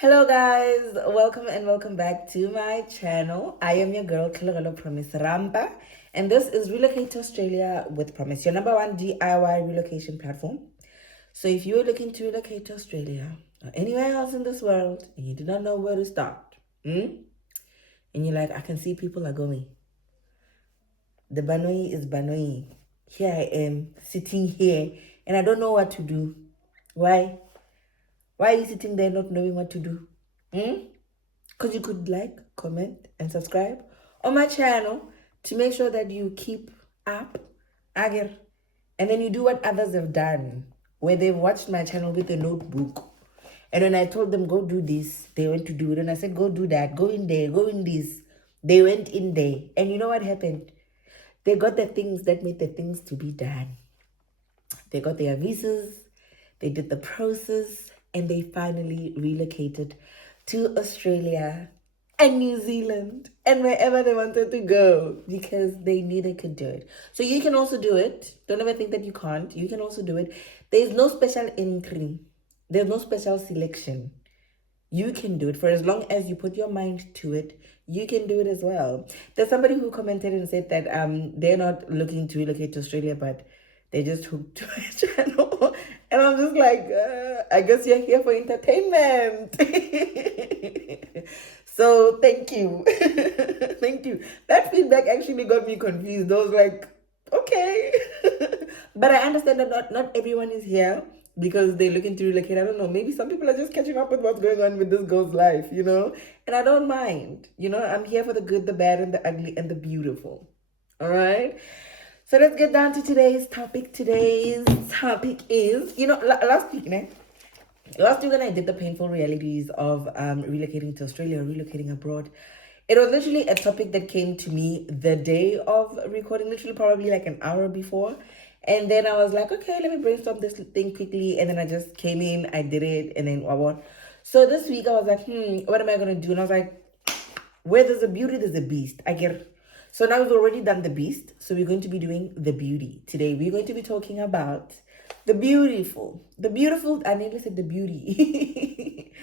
Hello guys, welcome and welcome back to my channel. I am your girl Kilogalo Promise Rampa, and this is Relocate to Australia with Promise, your number one DIY relocation platform. So if you are looking to relocate to Australia or anywhere else in this world and you do not know where to start, and you're like, I can see people are going. The Banoi is Banoi. Here I am sitting here and I don't know what to do. Why? Why are you sitting there not knowing what to do? Because you could like, comment, and subscribe on my channel to make sure that you keep up, agar, and then you do what others have done, where they've watched my channel with a notebook. And when I told them, go do this, they went to do it. And I said, go do that, go in there, go in this. They went in there. And you know what happened? They got the things that made the things to be done. They got their visas, they did the process, and they finally relocated to Australia and New Zealand and wherever they wanted to go because they knew they could do it. So you can also do it. Don't ever think that you can't. You can also do it. There's no special entry, there's no special selection. You can do it for as long as you put your mind to it. You can do it as well. There's somebody who commented and said that they're not looking to relocate to Australia, but they just hooked to my channel. And I'm just like, I guess you're here for entertainment. So thank you. Thank you. That feedback actually got me confused. I was like, okay. But I understand that not everyone is here because they're looking to relocate. I don't know. Maybe some people are just catching up with what's going on with this girl's life. And I don't mind. I'm here for the good, the bad, and the ugly, and the beautiful. All right. So let's get down to today's topic. Today's topic is, last week, when I did the painful realities of relocating to Australia or relocating abroad, it was literally a topic that came to me the day of recording, literally probably like an hour before. And then I was like, okay, let me brainstorm this thing quickly. And then I just came in, I did it, and then what? So this week I was like, what am I going to do? And I was like, where there's a beauty, there's a beast. I get it. So now we've already done the beast. So we're going to be doing the beauty. Today we're going to be talking about the beautiful. I nearly said the beauty.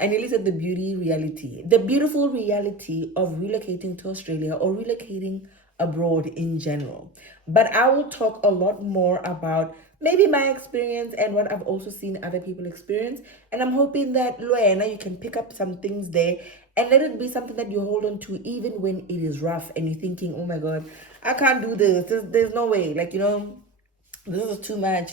I nearly said the beauty reality. The beautiful reality of relocating to Australia or relocating abroad in general. But I will talk a lot more about maybe my experience and what I've also seen other people experience. And I'm hoping that, Luena, you can pick up some things there and let it be something that you hold on to even when it is rough and you're thinking, oh my God, I can't do this. There's no way. This is too much.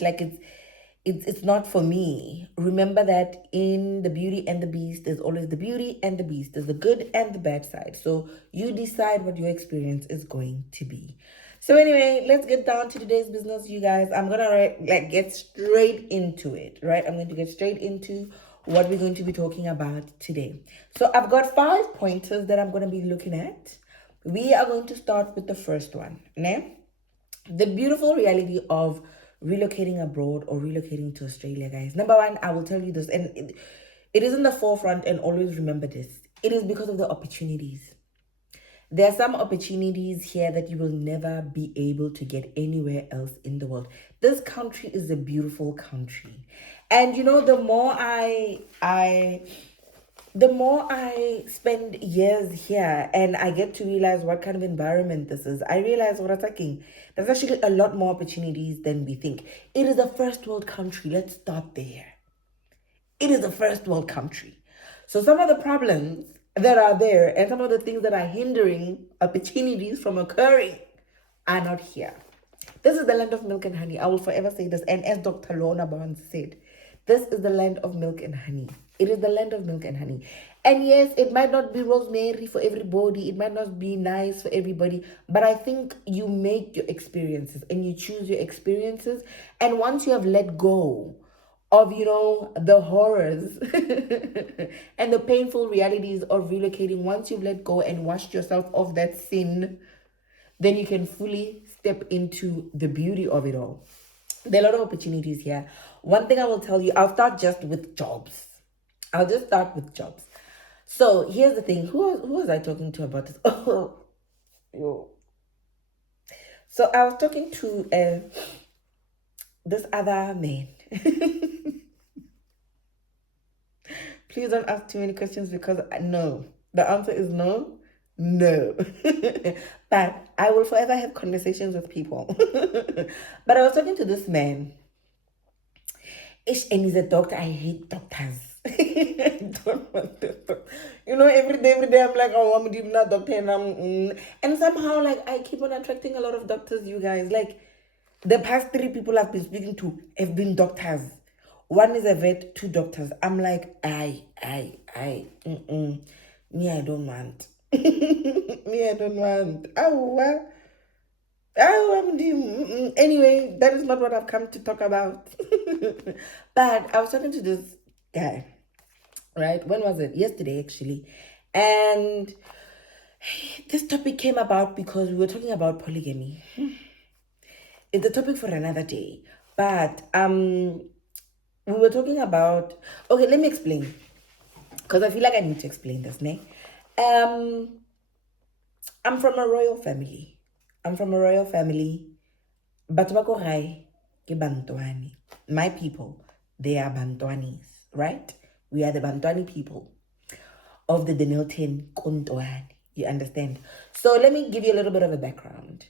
It's not for me. Remember that in the beauty and the beast, there's always the beauty and the beast. There's the good and the bad side. So you decide what your experience is going to be. So anyway, let's get down to today's business, you guys. I'm gonna get straight into it, right? I'm going to get straight into what we're going to be talking about today. So I've got 5 pointers that I'm going to be looking at. We are going to start with the first one, né? The beautiful reality of relocating abroad or relocating to Australia, guys. Number one, I will tell you this, and it is in the forefront, and always remember this. It is because of the opportunities. There are some opportunities here that you will never be able to get anywhere else in the world. This country is a beautiful country. And the more I spend years here and I get to realize what kind of environment this is, I realize what I'm talking. There's actually a lot more opportunities than we think. It is a first world country. Let's start there. It is a first world country. So some of the problems that are there and some of the things that are hindering opportunities from occurring are not here. This is the land of milk and honey. I will forever say this. And as Dr. Lorna Barnes said, this is the land of milk and honey. It is the land of milk and honey. And yes, it might not be rosemary for everybody. It might not be nice for everybody. But I think you make your experiences and you choose your experiences. And once you have let go of the horrors and the painful realities of relocating, once you've let go and washed yourself of that sin, then you can fully step into the beauty of it all. There are a lot of opportunities here. One thing I will tell you, I'll start just with jobs. I'll just start with jobs. So here's the thing. Who was I talking to about this? Oh, yo. So I was talking to this other man. Please don't ask too many questions because no. The answer is no. No. But I will forever have conversations with people. But I was talking to this man. And he's a doctor. I hate doctors. I don't want this doctor. Every day I'm like, oh, I'm not doctor. And somehow, like, I keep on attracting a lot of doctors, you guys. Like, the past 3 people I've been speaking to have been doctors. One is a vet, 2 doctors. I'm like, me, I don't want. Me, I don't want. Anyway, that is not what I've come to talk about. But I was talking to this guy, right? When was it? Yesterday, actually. And this topic came about because we were talking about polygamy. It's a topic for another day. But we were talking about, okay, let me explain. Because I feel like I need to explain this, ne? I'm from a royal family. But my people, they are Bantwanis, right? We are the Bantwani people of the Denilton Kontwani. You understand? So let me give you a little bit of a background.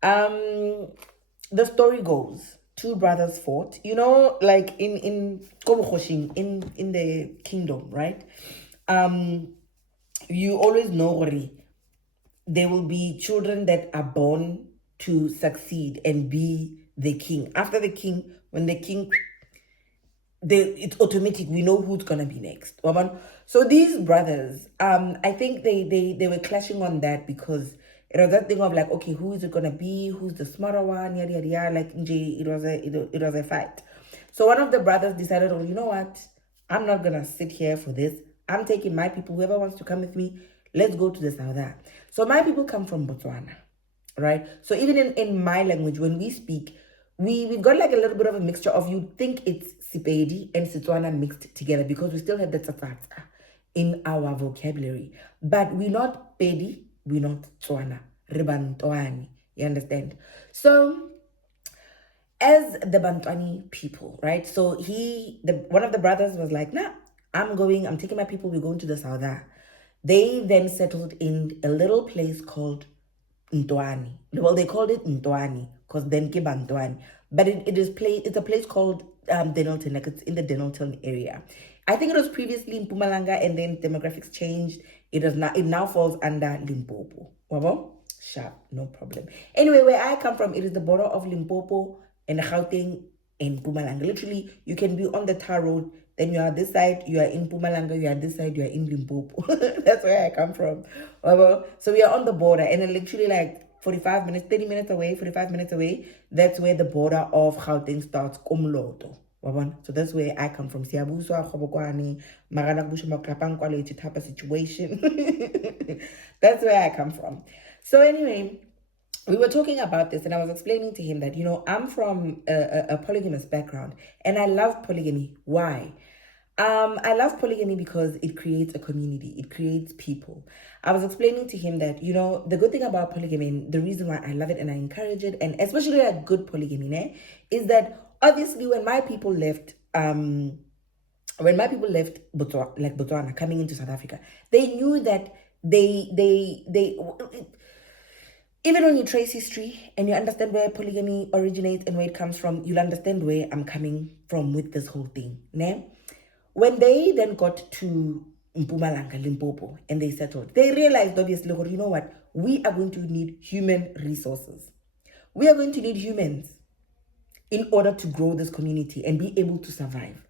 The story goes, 2 brothers fought. Like in Kobukhoshin, in the kingdom, right? You always know there will be children that are born to succeed and be the king. After the king, when the king, it's automatic. We know who's gonna be next. So these brothers, I think they were clashing on that because it was that thing of like, okay, who is it gonna be? Who's the smarter one? Yada yada yada. Like it was a fight. So one of the brothers decided, oh, you know what? I'm not gonna sit here for this. I'm taking my people. Whoever wants to come with me, let's go to the South. So my people come from Botswana, right? So even in my language, when we speak, we've got like a little bit of a mixture of, you think it's Sepedi and Setswana mixed together because we still have the Tsatsatsa in our vocabulary. But we're not Pedi, we're not Tswana, Ribantwani. You understand? So as the Bantwani people, right? So one of the brothers was like, nah, I'm taking my people, we're going to the South. They then settled in a little place called Ntwani. Well, they called it Ntwani because then Kibantwani. But it's a place called Denilton, like it's in the Denilton area. I think it was previously in Mpumalanga, and then demographics changed. It now falls under Limpopo. Wabo? Sharp, no problem. Anyway, where I come from, it is the border of Limpopo and Gauteng and Mpumalanga. Literally, you can be on the tar road, then you are this side, you are in Mpumalanga, you are this side, you are in Limpopo. That's where I come from. So we are on the border, and then literally like 45 minutes, 30 minutes away, 45 minutes away, that's where the border of Gauteng starts, Komloto. So that's where I come from. Siyabuswa, Khobokwani, Maranakbusha Maklapang Kwale type of situation. That's where I come from. So anyway, we were talking about this, and I was explaining to him that, I'm from a polygamous background, and I love polygamy. Why? I love polygamy because it creates a community. It creates people. I was explaining to him that, the good thing about polygamy, and the reason why I love it and I encourage it, and especially a good polygamy, is that obviously when my people left Botswana, coming into South Africa, they knew that even when you trace history and you understand where polygamy originates and where it comes from, you'll understand where I'm coming from with this whole thing. Ne? When they then got to Mpumalanga, Limpopo, and they settled, they realized, obviously, you know what? We are going to need human resources. We are going to need humans in order to grow this community and be able to survive.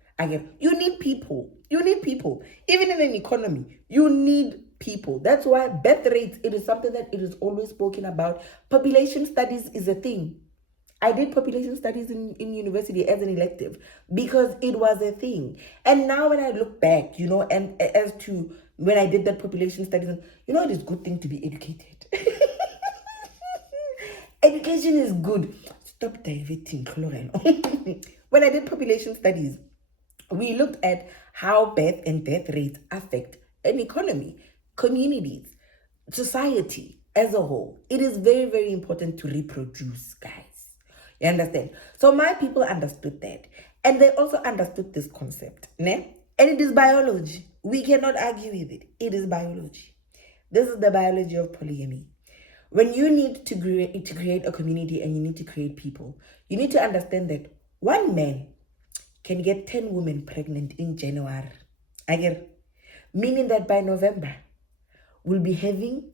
You need people. Even in an economy, you need people. That's why birth rates, it is something that it is always spoken about. Population studies is a thing. I did population studies in university as an elective because it was a thing. And now when I look back, and as to when I did that population studies, it is a good thing to be educated. Education is good. Stop diverting. When I did population studies, we looked at how birth and death rates affect an economy, communities, society as a whole. It is very, very important to reproduce, guys. You understand? So my people understood that. And they also understood this concept. Ne? And it is biology. We cannot argue with it. It is biology. This is the biology of polygamy. When you need to create a community and you need to create people, you need to understand that one man can get 10 women pregnant in January. Meaning that by November, we'll be having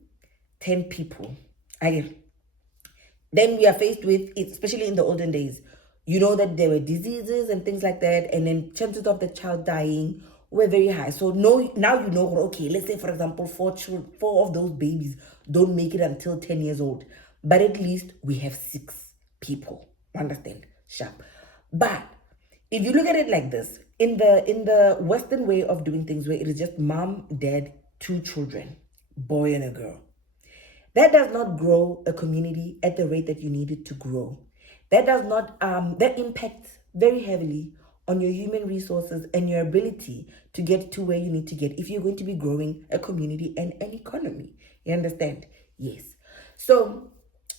10 people. Then we are faced with, especially in the olden days, you know that there were diseases and things like that, and then chances of the child dying were very high. So now you know, okay, let's say for example, four of those babies don't make it until 10 years old, but at least we have 6 people. Understand? Sharp. But if you look at it like this, in the Western way of doing things, where it is just mom, dad, 2 children, boy and a girl, that does not grow a community at the rate that you need it to grow. That does not that impacts very heavily on your human resources and your ability to get to where you need to get if you're going to be growing a community and an economy. You understand? Yes. So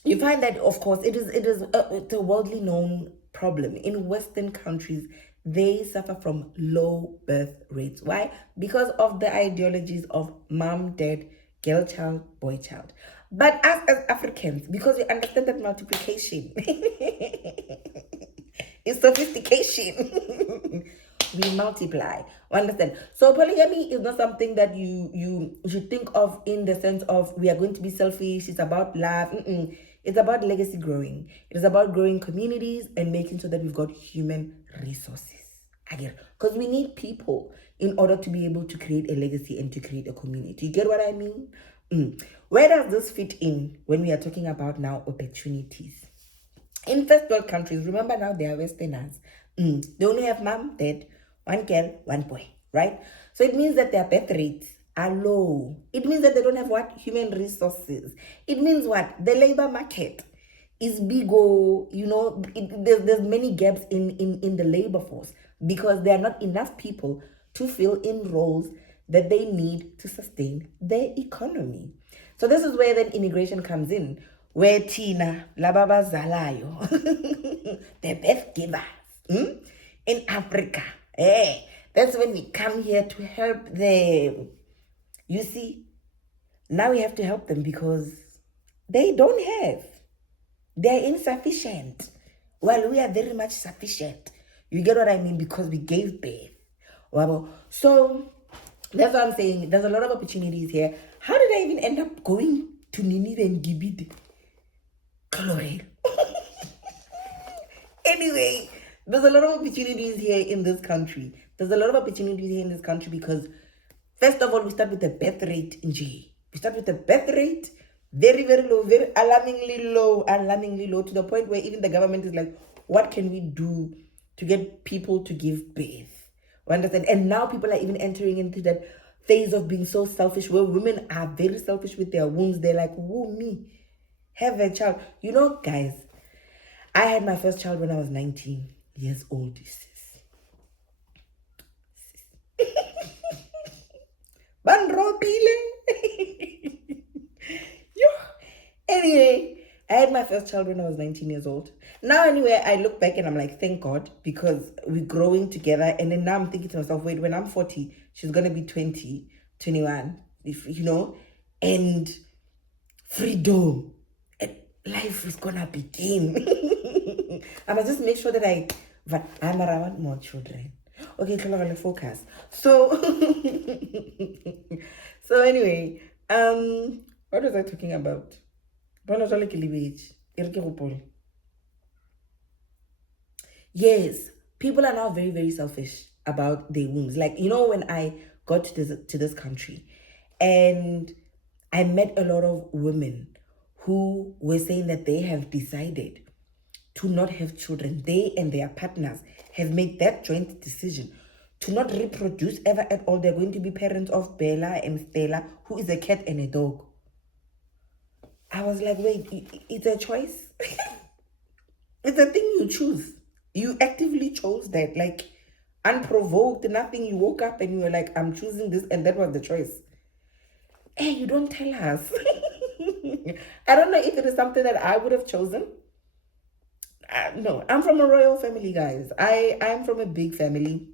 you find that, of course, it's a worldly known problem in Western countries. They suffer from low birth rates. Why? Because of the ideologies of mom, dad, girl child, boy child. But us as Africans, because we understand that multiplication is sophistication, we multiply. Understand? So polygamy is not something that you should think of in the sense of we are going to be selfish. It's about love. It's about legacy growing. It is about growing communities and making sure that we've got human resources. Because we need people in order to be able to create a legacy and to create a community. You get what I mean? Where does this fit in when we are talking about now opportunities? In first world countries, remember now they are Westerners. They only have mom, dad, 1 girl, 1 boy, right? So it means that their birth rates are low. It means that they don't have what? Human resources. It means what? The labor market is big. There's many gaps in the labor force because there are not enough people to fill in roles that they need to sustain their economy. So this is where then immigration comes in, where Tina, Lababa Zalayo, the birth givers in Africa. That's when we come here to help them. You see, now we have to help them because they don't have. They're insufficient. Well, we are very much sufficient. You get what I mean? Because we gave birth. Wow. So that's what I'm saying. There's a lot of opportunities here. How did I even end up going to Ninive and Gibid? Colorado. Anyway, there's a lot of opportunities here in this country. There's a lot of opportunities here in this country because, first of all, we start with the birth rate in G. We start with the birth rate, very, very low, very alarmingly low, to the point where even the government is like, what can we do to get people to give birth? Understand? And now people are even entering into that phase of being so selfish, where women are very selfish with their wombs. They're like, woo, me, have a child. You know, guys, I had my first child when I was 19 years old. Anyway, I had my first child when I was 19 years old. Now, anyway, I look back and I'm like, thank God, because we're growing together. And then now I'm thinking to myself, wait, when I'm 40, she's going to be 20, 21, and freedom. And life is going to begin. I must just make sure that I'm around more children. Okay, let's focus. So, so anyway, what was I talking about? Yes, people are now very, very selfish about their wombs. Like, when I got to this country and I met a lot of women who were saying that they have decided to not have children. They and their partners have made that joint decision to not reproduce ever at all. They're going to be parents of Bella and Stella, who is a cat and a dog. I was like, wait, it's a choice? It's a thing you choose. You actively chose that, like, unprovoked, nothing. You woke up and you were like, I'm choosing this, and that was the choice. Hey, you don't tell us. I don't know if it is something that I would have chosen. No, I'm from a royal family, guys. I'm from a big family.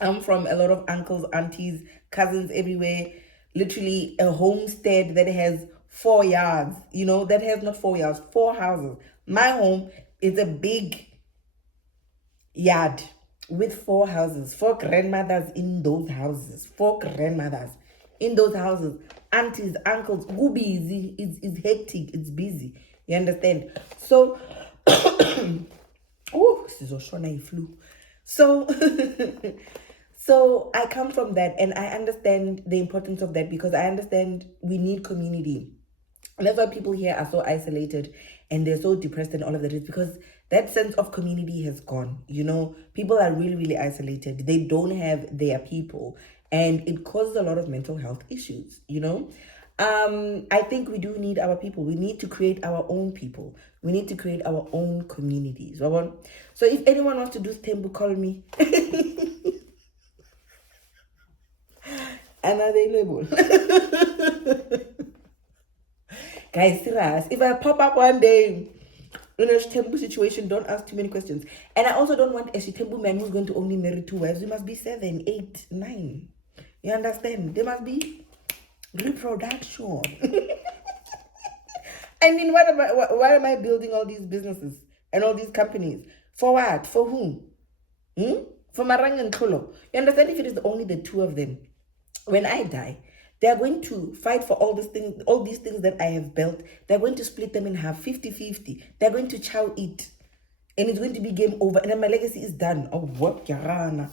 I'm from a lot of uncles, aunties, cousins everywhere. Literally a homestead that has 4 yards, that has not 4 yards, 4 houses. My home is a big yard with 4 houses, 4 grandmothers in those houses, 4 grandmothers in those houses, aunties, uncles, who busy, it's hectic, it's busy. You understand? So, oh, Sizoshona flu. So, so I come from that, and I understand the importance of that because I understand we need community. And that's why people here are so isolated and they're so depressed and all of that is because that sense of community has gone. People are really, really isolated. They don't have their people, and it causes a lot of mental health issues. I think we do need our people. We need to create our own people. We need to create our own communities. So if anyone wants to do Stembu, call me. I'm available. Guys, serious. If I pop up one day in a Shitembu situation, don't ask too many questions. And I also don't want a Shitembu man who's going to only marry 2 wives. We must be 7, 8, 9. You understand? There must be reproduction. I mean, why am I building all these businesses and all these companies? For what? For whom? For Marang and Kolo. You understand? If it is only the 2 of them, when I die, they are going to fight for all these things that I have built. They're going to split them in half, 50-50. They're going to chow it. And it's going to be game over. And then my legacy is done. Oh, what? Yarana.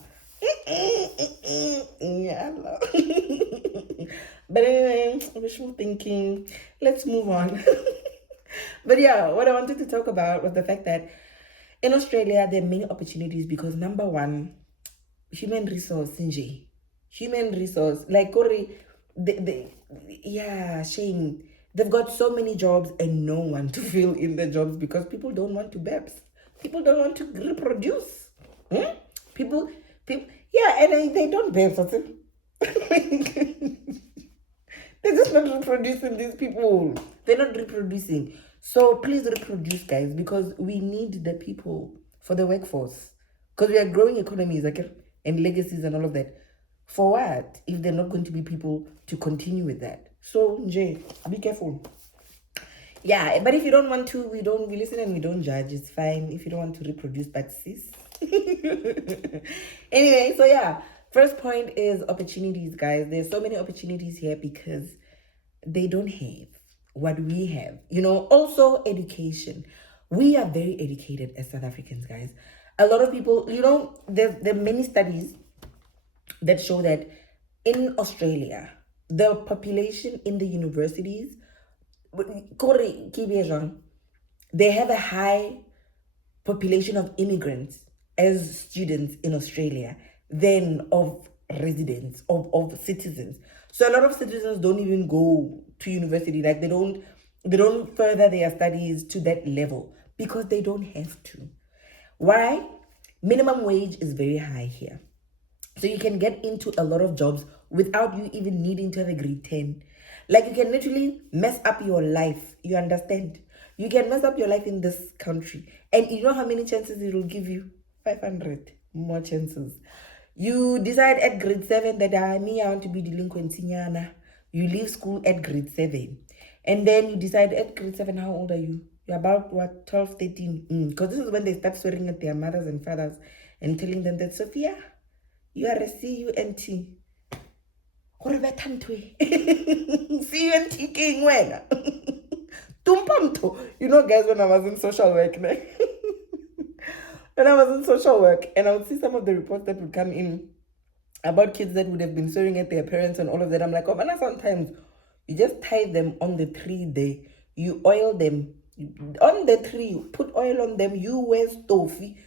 But anyway, wishful thinking. Let's move on. But yeah, what I wanted to talk about was the fact that in Australia, there are many opportunities because number one, human resource, Sinji. Human resource. Like, Kori, shame. They've got so many jobs and no one to fill in the jobs because people don't want to babs. People don't want to reproduce. People, and they don't babs. They're just not reproducing, these people. They're not reproducing. So please reproduce, guys, because we need the people for the workforce. Because we are growing economies and legacies and all of that. For what? If they're not going to be people to continue with that. So, Jay, be careful. Yeah, but if you don't want to, we listen and we don't judge. It's fine if you don't want to reproduce, but sis. Anyway, so yeah. First point is opportunities, guys. There's so many opportunities here because they don't have what we have. Also education. We are very educated as South Africans, guys. A lot of people, there are many studies that show that in Australia, the population in the universities, they have a high population of immigrants as students in Australia than of residents, of citizens. So a lot of citizens don't even go to university. Like they don't further their studies to that level because they don't have to. Why? Minimum wage is very high here. So you can get into a lot of jobs without you even needing to have a grade 10. Like you can literally mess up your life. You understand? You can mess up your life in this country. And you know how many chances it will give you? 500 more chances. You decide at grade 7 that I want to be delinquent. You leave school at grade 7. And then you decide at grade 7, how old are you? You're about, 12, 13? Because this is when they start swearing at their mothers and fathers and telling them that, Sophia, you are a CUNT. CUNT king when? Tumpamto. Guys, when I was in social work, when I was in social work, and I would see some of the reports that would come in about kids that would have been swearing at their parents and all of that. I'm like, and sometimes you just tie them on the tree there. You oil them on the tree. You put oil on them. You wear stofi.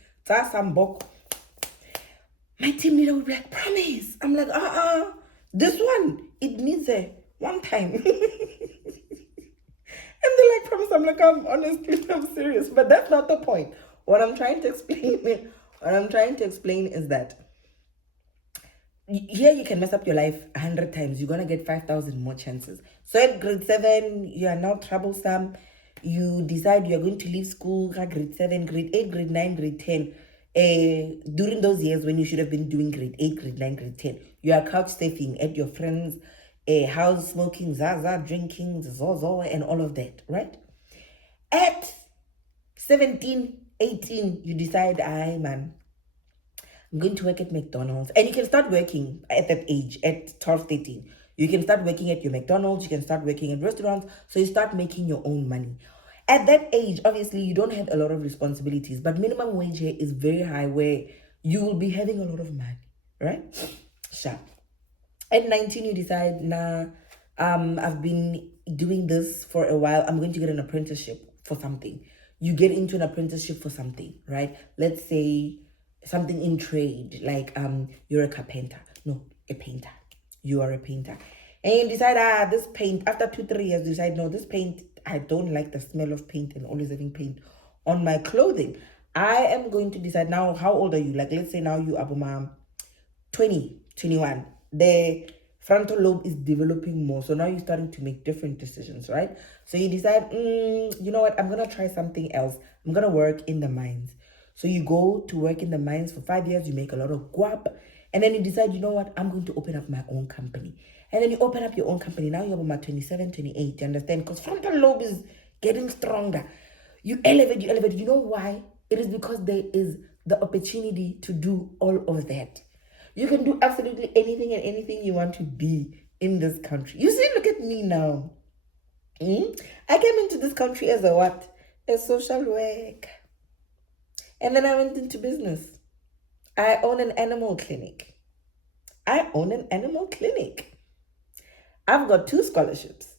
My team leader would be like, promise. I'm like, this one, it needs a one time. And they're like, promise. I'm like, I'm serious. But that's not the point. What I'm trying to explain is that here you can mess up your life 100 times. You're going to get 5,000 more chances. So at grade 7, you are now troublesome. You decide you're going to leave school, grade 7, grade 8, grade 9, grade 10. during those years when you should have been doing grade 8, grade 9, grade 10, you are couch surfing at your friends' house, smoking, zaza, drinking, zozo, and all of that, right? At 17, 18, you decide, I man, I'm going to work at McDonald's. And you can start working at that age, at 12, 13. You can start working at your McDonald's, you can start working at restaurants, so you start making your own money. At that age, obviously, you don't have a lot of responsibilities, but minimum wage here is very high where you will be having a lot of money, right? Sure. At 19, you decide, nah, I've been doing this for a while. I'm going to get an apprenticeship for something. You get into an apprenticeship for something, right? Let's say something in trade, like you're a carpenter. No, a painter. You are a painter. And you decide, this paint, after 2-3 years, you decide, no, this paint, I don't like the smell of paint and always having paint on my clothing. I am going to decide now, how old are you? Like, let's say now you are 20, 21. The frontal lobe is developing more. So now you're starting to make different decisions, right? So you decide, you know what? I'm going to try something else. I'm going to work in the mines. So you go to work in the mines for 5 years. You make a lot of guap. And then you decide, you know what? I'm going to open up my own company. And then you open up your own company. Now you're about 27, 28. You understand? Because frontal lobe is getting stronger. You elevate. You know why? It is because there is the opportunity to do all of that. You can do absolutely anything and anything you want to be in this country. You see, look at me now. I came into this country as a what? A social worker. And then I went into business. I own an animal clinic. I've got 2 scholarships.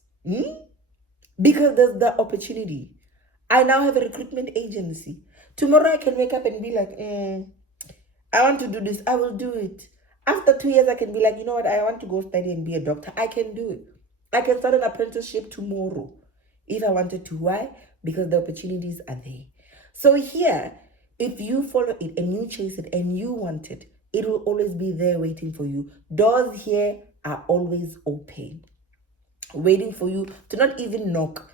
Because there's the opportunity. I now have a recruitment agency. Tomorrow I can wake up and be like, I want to do this. I will do it. After 2 years, I can be like, you know what? I want to go study and be a doctor. I can do it. I can start an apprenticeship tomorrow if I wanted to. Why? Because the opportunities are there. So here, if you follow it and you chase it and you want it, it will always be there waiting for you. Doors here are always open, waiting for you to not even knock.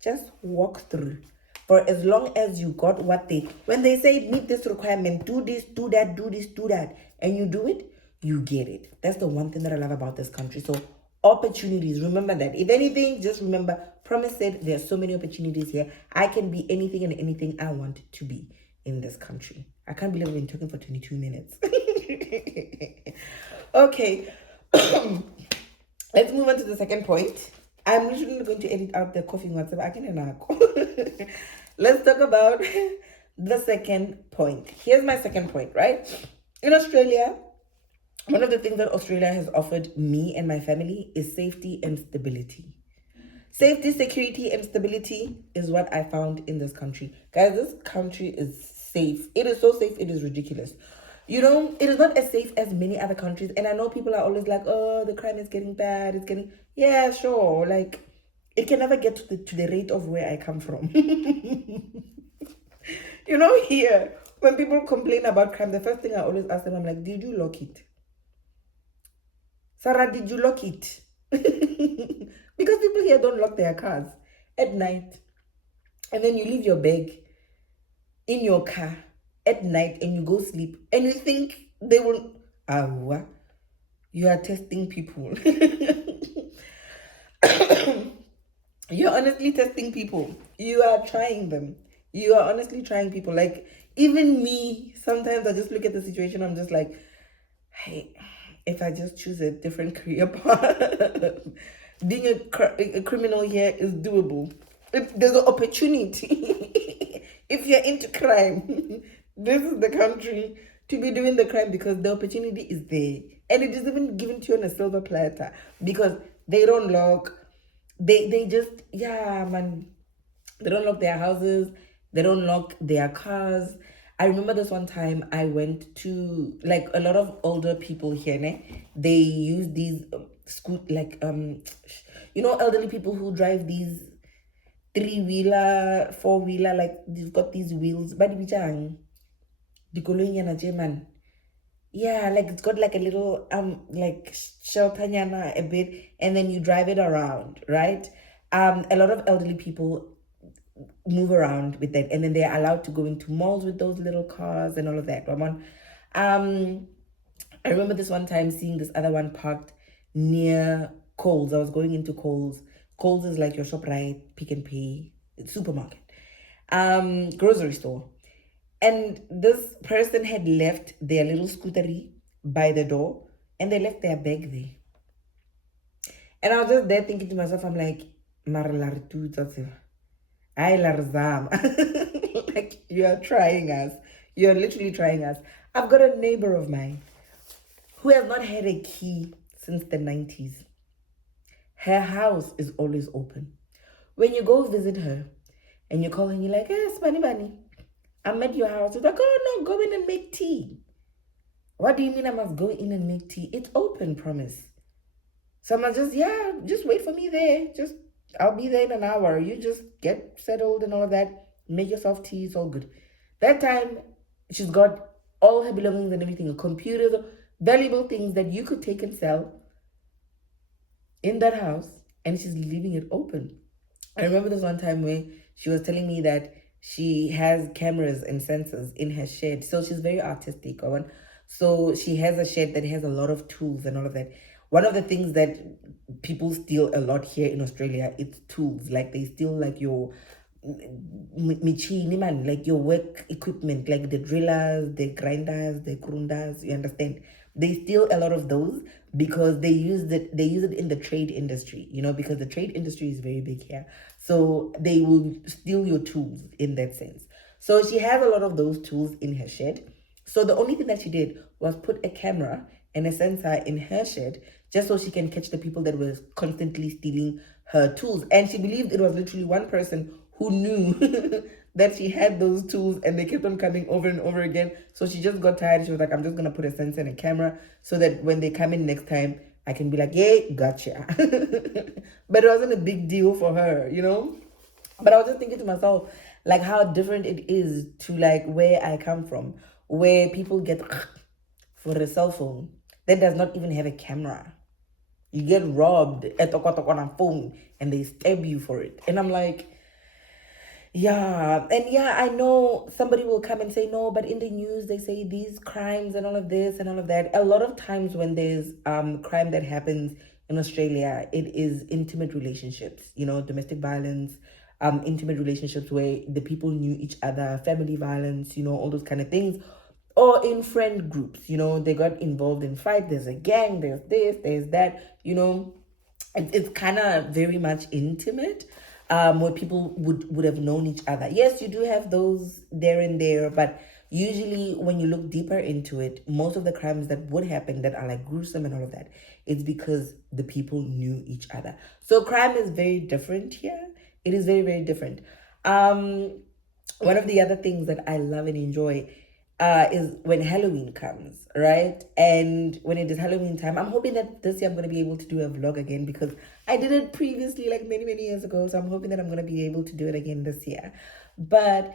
Just walk through. For as long as you got when they say meet this requirement, do this, do that, do this, do that, and you do it, you get it. That's the one thing that I love about this country. So opportunities, remember that. If anything, just remember, Promise said there are so many opportunities here. I can be anything and anything I want to be in this country. I can't believe I've been talking for 22 minutes. Okay. Let's move on to the second point. I'm literally going to edit out the coughing WhatsApp. I can Let's talk about the second point. Here's my second point, right? In Australia, one of the things that Australia has offered me and my family is safety and stability. Safety, security, and stability is what I found in this country. Guys, this country is safe. It is so safe, it is ridiculous. You know, it is not as safe as many other countries. And I know people are always like, oh, the crime is getting bad. Yeah, sure. Like, it can never get to the rate of where I come from. You know, here, when people complain about crime, the first thing I always ask them, I'm like, did you lock it? Sarah, did you lock it? Because people here don't lock their cars at night. And then you leave your bag in your car at night and you go sleep. And you think they will... you are testing people. You're honestly testing people. You are trying them. You are honestly trying people. Like, even me, sometimes I just look at the situation, I'm just like, hey, if I just choose a different career path, being a criminal here is doable. If there's an opportunity, if you're into crime, this is the country to be doing the crime because the opportunity is there. And it is even given to you on a silver platter because they don't lock. They just, yeah, man. They don't lock their houses. They don't lock their cars. I remember this one time I went to, like, a lot of older people here, they use these elderly people who drive these 3-wheeler, 4-wheeler, like they've got these wheels. But yeah, like it's got like a little like shelter a bit, and then you drive it around, right? A lot of elderly people, move around with that, and then they're allowed to go into malls with those little cars and all of that. Ramon. I remember this one time seeing this other one parked near Coles. I was going into Coles. Coles is like your ShopRite, Pick and Pay, supermarket, grocery store. And this person had left their little scootery by the door, and they left their bag there. And I was just there thinking to myself, I'm like, I larzam. Like, you are trying us. You're literally trying us. I've got a neighbor of mine who has not had a key since the 90s. Her house is always open. When you go visit her and you call her and you're like, yes, Bunny, I'm at your house. She's like, oh no, go in and make tea. What do you mean I must go in and make tea? It's open, promise. So I'm just wait for me there. I'll be there in an hour. You just get settled and all of that. Make yourself tea. It's all good. That time, she's got all her belongings and everything, computers, valuable things that you could take and sell in that house, and she's leaving it open. I remember this one time where she was telling me that she has cameras and sensors in her shed. So she's very artistic. So she has a shed that has a lot of tools and all of that. One of the things that people steal a lot here in Australia, it's tools. Like they steal like your michini, man, like your work equipment, like the drillers, the grinders, the grunders, you understand? They steal a lot of those because they use it in the trade industry, because the trade industry is very big here. So they will steal your tools in that sense. So she has a lot of those tools in her shed. So the only thing that she did was put a camera and a sensor in her shed just so she can catch the people that were constantly stealing her tools. And she believed it was literally one person who knew that she had those tools, and they kept on coming over and over again. So she just got tired. She was like, I'm just going to put a sensor and a camera so that when they come in next time, I can be like, yay, gotcha. But it wasn't a big deal for her, But I was just thinking to myself, like how different it is to like where I come from, where people get for a cell phone that does not even have a camera. You get robbed at on a phone and they stab you for it. And I'm like, yeah. And yeah, I know somebody will come and say, no, but in the news they say these crimes and all of this and all of that. A lot of times when there's crime that happens in Australia, it is intimate relationships, domestic violence, intimate relationships where the people knew each other, family violence, all those kind of things. Or in friend groups, they got involved in fight. There's a gang, there's this, there's that, it's kind of very much intimate, where people would have known each other. Yes, you do have those there and there, but usually when you look deeper into it, most of the crimes that would happen that are like gruesome and all of that, it's because the people knew each other. So crime is very different here. It is very, very different. One of the other things that I love and enjoy is when Halloween comes, right? And when it is Halloween time, I'm hoping that this year I'm going to be able to do a vlog again, because I did it previously like many, many years ago. So I'm hoping that I'm going to be able to do it again this year. But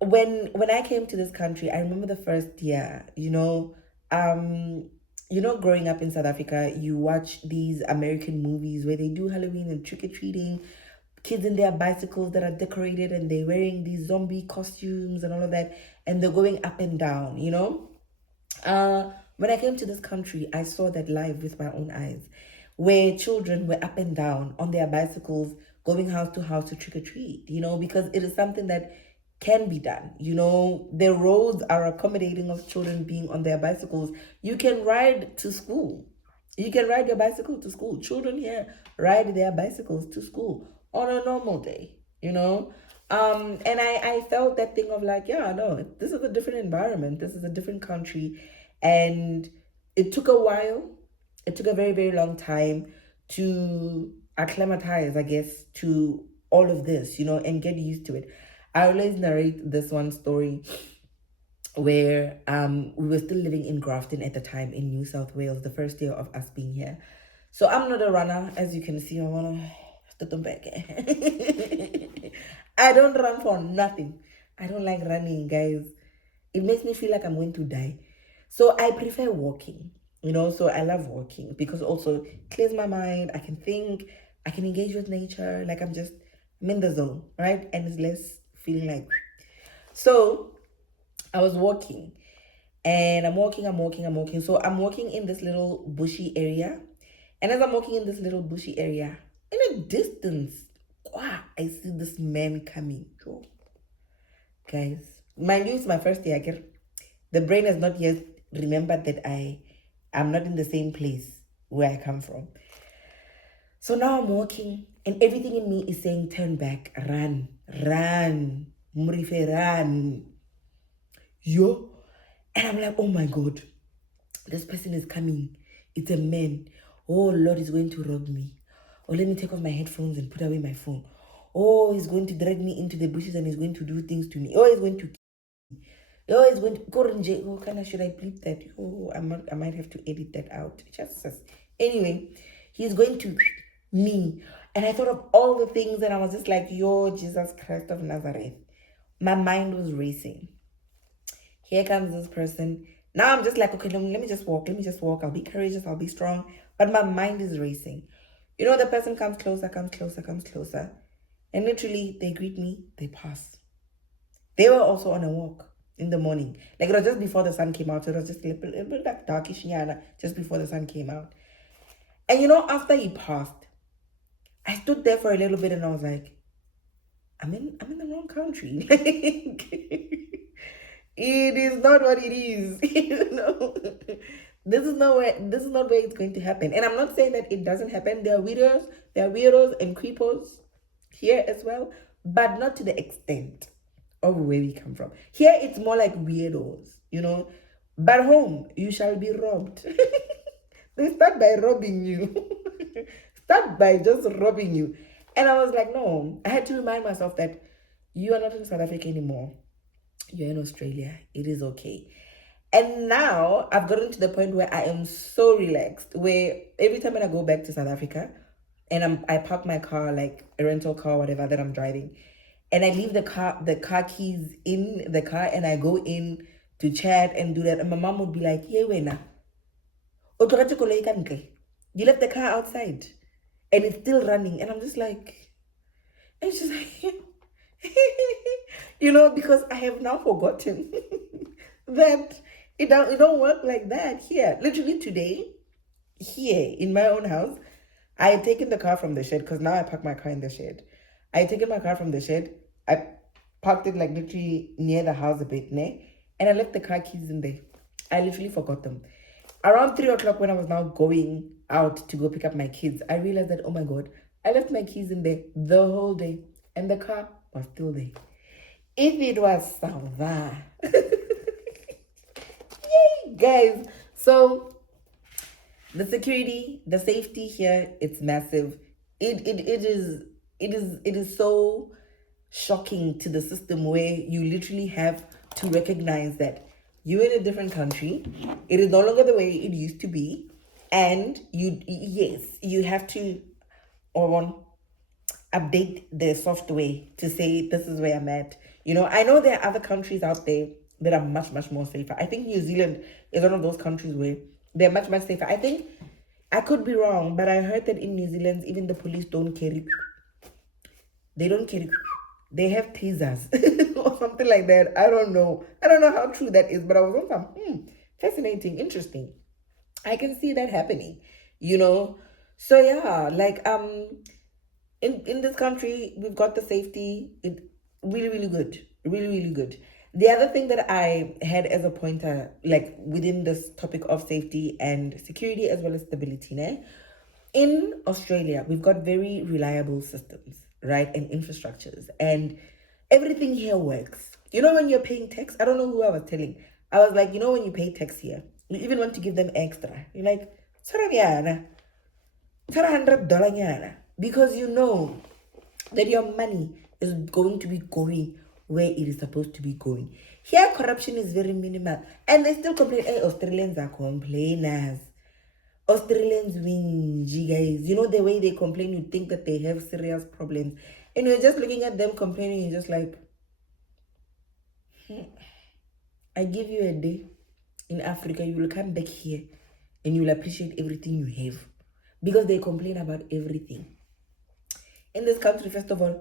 when I came to this country, I remember the first year, growing up in South Africa, you watch these American movies where they do Halloween and trick-or-treating, kids in their bicycles that are decorated and they're wearing these zombie costumes and all of that, and they're going up and down, when I came to this country, I saw that live with my own eyes, where children were up and down on their bicycles going house to house to trick-or-treat, because it is something that can be done. The roads are accommodating of children being on their bicycles. You can ride to school. You can ride your bicycle to school. Children here ride their bicycles to school on a normal day, and I felt that thing of like, yeah, no, this is a different environment. This is a different country. And it took a while. It took a very, very long time to acclimatize, I guess, to all of this, and get used to it. I always narrate this one story where we were still living in Grafton at the time in New South Wales, the first year of us being here. So I'm not a runner, as you can see. I wanna back. I don't run for nothing. I don't like running, guys. It makes me feel like I'm going to die. So I prefer walking, so I love walking because also clears my mind. I can think, I can engage with nature. Like I'm just I'm in the zone, right? And it's less feeling like. So I was walking and I'm walking. So I'm walking in this little bushy area. And as I'm walking in this little bushy area, in a distance, wow, I see this man coming. Yo, guys, mind you, it's my first year. The brain has not yet remembered that I'm not in the same place where I come from. So now I'm walking, and everything in me is saying, turn back, run, run, Murife, run. Yo. And I'm like, oh my God, this person is coming. It's a man. Oh Lord, he's going to rob me. Or let me take off my headphones and put away my phone. Oh, he's going to drag me into the bushes and he's going to do things to me. Oh, he's going to. Oh, he's going to go in jail. Oh, kind of should I bleep that? Oh, I might have to edit that out. Just anyway, he's going to me. And I thought of all the things and I was just like, yo, Jesus Christ of Nazareth. My mind was racing. Here comes this person. Now I'm just like, okay, let me just walk. Let me just walk. I'll be courageous. I'll be strong. But my mind is racing. You know, the person comes closer, comes closer, comes closer. And literally, they greet me. They pass. They were also on a walk in the morning. Like, it was just before the sun came out. So it was just a little bit like darkish, just before the sun came out. And you know, after he passed, I stood there for a little bit and I was like, I'm in the wrong country. It is not what it is. You know, this is not where it's going to happen. And I'm not saying that it doesn't happen. There are weirdos and creepos here as well, but not to the extent of where we come from. Here it's more like weirdos, you know. But home you shall be robbed. They start by robbing you. Start by just robbing you. And I was like, no, I had to remind myself that you are not in South Africa anymore. You're in Australia. It is okay. And now I've gotten to the point where I am so relaxed, where every time when I go back to South Africa and I park my car, like a rental car, whatever that I'm driving, and I leave the car keys in the car and I go in to chat and do that. And my mom would be like, yeah, wena. You left the car outside and it's still running. And I'm just like, and she's like, you know, because I have now forgotten that it don't work like that here. Literally today, here in my own house, I had taken the car from the shed because now I park my car in the shed. I had taken my car from the shed. I parked it like literally near the house a bit, and I left the car keys in there. I literally forgot them. Around 3 o'clock when I was now going out to go pick up my kids, I realized that, oh my God, I left my keys in there the whole day and the car was still there. If it was Salva. Yay, guys. So the security, the safety here, it's massive. It is so shocking to the system where you literally have to recognize that you're in a different country. It is no longer the way it used to be. And you have to update the software to say this is where I'm at. You know, I know there are other countries out there that are much, much more safer. I think New Zealand is one of those countries where they're much, much safer. I think, I could be wrong, but I heard that in New Zealand, even the police don't carry. They don't carry. They have tasers or something like that. I don't know. I don't know how true that is, but I was on some, fascinating, interesting. I can see that happening, you know. So yeah, like in this country we've got the safety. It really, really good, really good. The other thing that I had as a pointer, like within this topic of safety and security as well as stability, in Australia we've got very reliable systems, right, and infrastructures, and everything here works. You know, when you're paying tax, I don't know who I was telling. I was like, you know, when you pay tax here, you even want to give them extra. You're like, $100 because you know that your money is going to be going where it is supposed to be going. Here, corruption is very minimal. And they still complain, hey, Australians are complainers. Australians whingy, guys. You know, the way they complain, you think that they have serious problems. And you're just looking at them complaining, you're just like, I give you a day in Africa, you will come back here and you will appreciate everything you have. Because they complain about everything. In this country, first of all,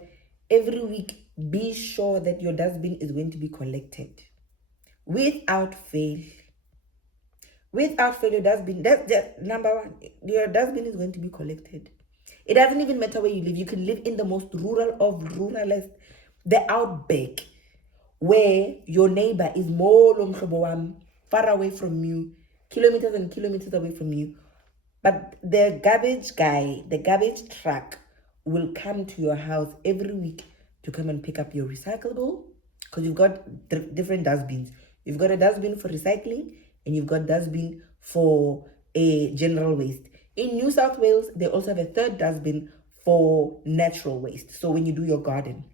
every week, be sure that your dustbin is going to be collected without fail. Without fail, your dustbin, that's number one, your dustbin is going to be collected. It doesn't even matter where you live. You can live in the most rural of ruralist, the outback, where your neighbor is more far away from you, kilometers and kilometers away from you. But the garbage guy, the garbage truck will come to your house every week to come and pick up your recyclable, because you've got different dustbins. You've got a dustbin for recycling and you've got dustbin for a general waste. In New South Wales, they also have a third dustbin for natural waste. So when you do your garden.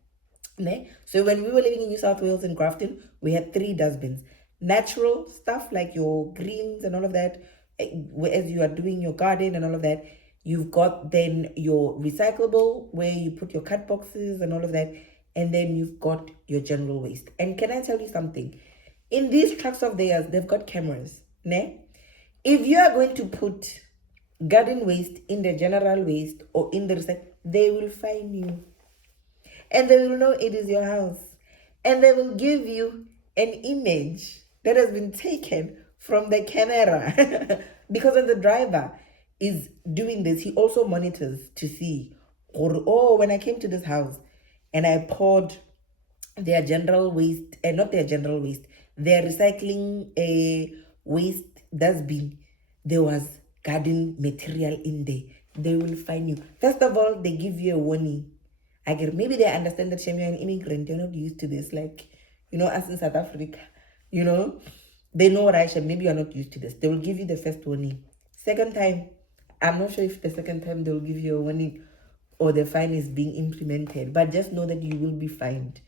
So when we were living in New South Wales in Grafton, we had 3 dustbins. Natural stuff like your greens and all of that, as you are doing your garden and all of that. You've got then your recyclable, where you put your cut boxes and all of that. And then you've got your general waste. And can I tell you something? In these trucks of theirs, they've got cameras. If you are going to put garden waste in the general waste or in the recycle, they will fine you. And they will know it is your house. And they will give you an image that has been taken from the camera. Because when the driver is doing this, he also monitors to see, oh, when I came to this house and I poured their general waste, and not their general waste, their recycling waste dustbin, there was garden material in there. They will fine you. First of all, they give you a warning. Maybe they understand that you're an immigrant, you're not used to this, like, us in South Africa, they know, right? Maybe you're not used to this. They will give you the first warning. Second time, I'm not sure if the second time they'll give you a warning or the fine is being implemented, but just know that you will be fined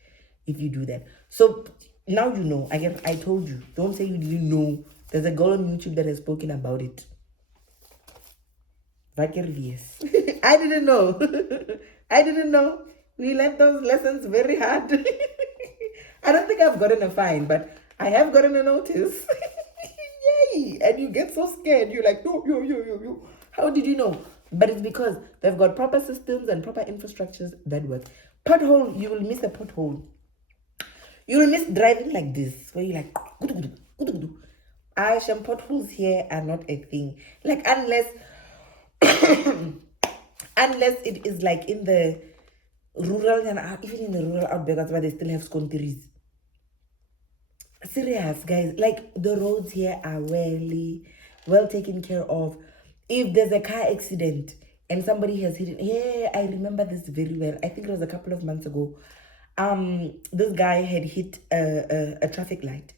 if you do that. So now you know. I told you. Don't say you didn't know. There's a girl on YouTube that has spoken about it. Yes. I didn't know. I didn't know. We learned those lessons very hard. I don't think I've gotten a fine, but I have gotten a notice. Yay! And you get so scared. You're like, yo. How did you know? But it's because they've got proper systems and proper infrastructures that work. Pothole, you will miss a pothole. You will miss driving like this, where you're like, potholes here are not a thing. Like, unless it is like in the rural, and even in the rural outback, that's why they still have sconteries. Serious, guys. Like, the roads here are well taken care of. If there's a car accident and somebody has hit it, I remember this very well. I think it was a couple of months ago. This guy had hit a traffic light,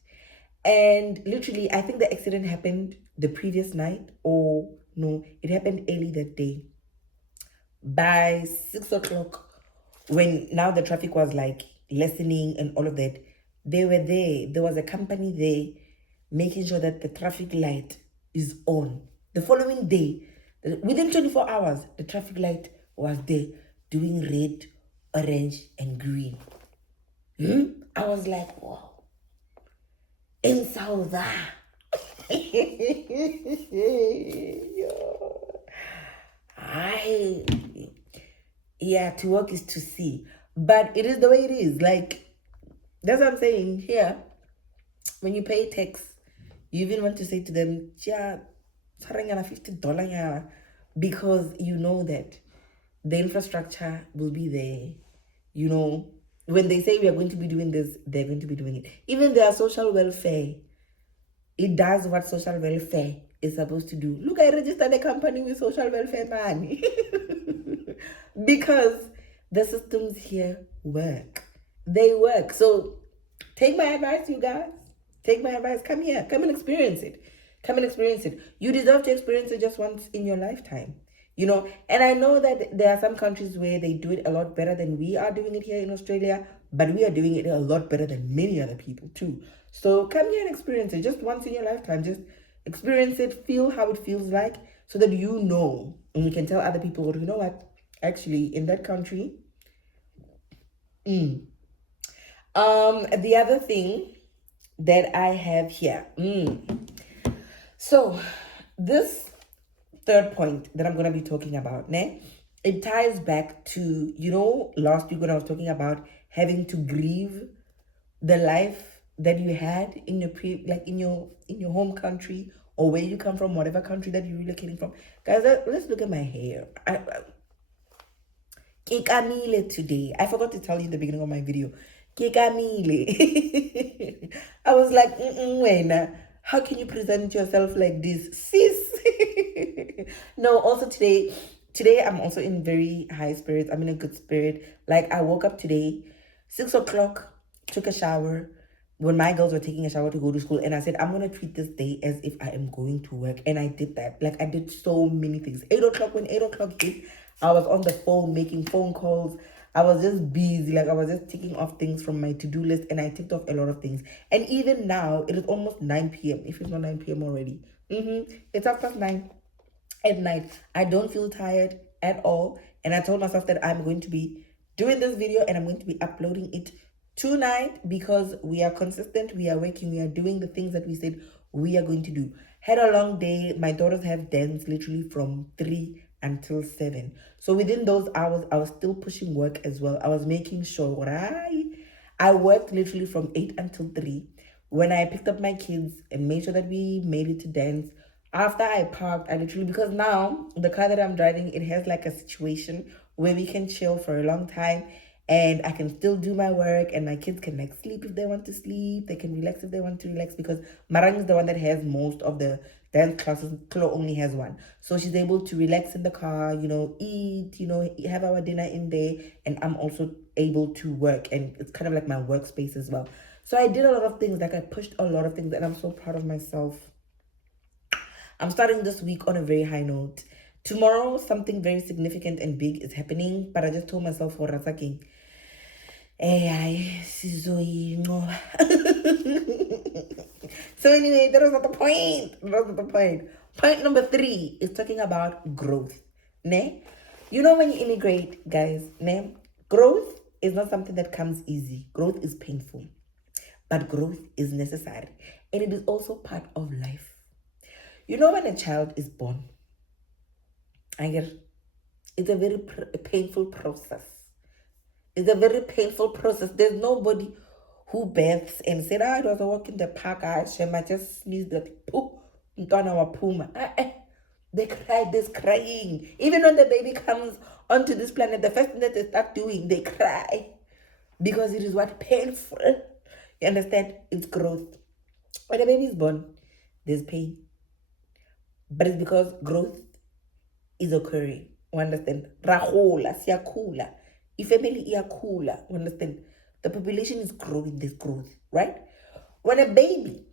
and literally, I think the accident happened the previous night, or no, it happened early that day. By 6 o'clock, when now the traffic was like lessening and all of that, they were there. There was a company there making sure that the traffic light is on. The following day, within 24 hours, the traffic light was there doing red, orange, and green. I was like, wow. In Sauda. To work is to see. But it is the way it is. Like, that's what I'm saying here. When you pay tax, you even want to say to them, $50, because you know that the infrastructure will be there. When they say we are going to be doing this, they're going to be doing it. Even their social welfare, it does what social welfare is supposed to do. Look, I registered a company with social welfare money. Because the systems here work. They work. So take my advice, you guys. Take my advice. Come here. Come and experience it. Come and experience it. You deserve to experience it just once in your lifetime. And I know that there are some countries where they do it a lot better than we are doing it here in Australia, but we are doing it a lot better than many other people too. So come here and experience it just once in your lifetime. Just experience it, feel how it feels like, so that you know, and you can tell other people, well, you know what, actually in that country. The other thing that I have here. So this third point that I'm going to be talking about, it ties back to, last week when I was talking about having to grieve the life that you had in your in your home country, or where you come from, whatever country that you're relocating from. Guys, let's look at my hair. Kekamile today. I forgot to tell you in the beginning of my video. Kekamile. I was like, Wena, how can you present yourself like this, sis? No, also today I'm also in very high spirits. I'm in a good spirit. Like, I woke up today, 6 o'clock, took a shower when my girls were taking a shower to go to school, and I said, I'm gonna treat this day as if I am going to work. And I did that. Like, I did so many things. 8 o'clock, when 8 o'clock hit, I was on the phone making phone calls. I was just busy. Like, I was just ticking off things from my to-do list, and I ticked off a lot of things. And even now, it is almost 9 p.m. If it's not 9 p.m. already. It's 9:30 at night. I don't feel tired at all. And I told myself that I'm going to be doing this video and I'm going to be uploading it tonight, because we are consistent, we are working, we are doing the things that we said we are going to do. Had a long day. My daughters have dance literally from 3 until 7. So within those hours, I was still pushing work as well. I was making sure I worked literally from 8 until 3. When I picked up my kids and made sure that we made it to dance, after I parked, I literally, because now the car that I'm driving, it has like a situation where we can chill for a long time, and I can still do my work, and my kids can like sleep if they want to sleep. They can relax if they want to relax, because Marang is the one that has most of the dance classes. Klo only has one. So she's able to relax in the car, eat, have our dinner in there, and I'm also able to work, and it's kind of like my workspace as well. So I did a lot of things, like I pushed a lot of things, and I'm so proud of myself. I'm starting this week on a very high note. Tomorrow, something very significant and big is happening, but I just told myself for Rasaking, AI, so anyway, that was not the point. That was not the point. Point number 3 is talking about growth. Ne? When you immigrate, guys, ne? Growth is not something that comes easy. Growth is painful. But growth is necessary. And it is also part of life. When a child is born, it's a very painful process. It's a very painful process. There's nobody who births and said, it was a walk in the park, I just sneezed that poo, puma. They cry, there's crying. Even when the baby comes onto this planet, the first thing that they start doing, they cry. Because it is what? Painful. You understand? It's growth. When a baby is born, there's pain. But it's because growth is occurring. You understand? Rahola, siakula. If family iakula, you understand? The population is growing, there's growth, right? When a baby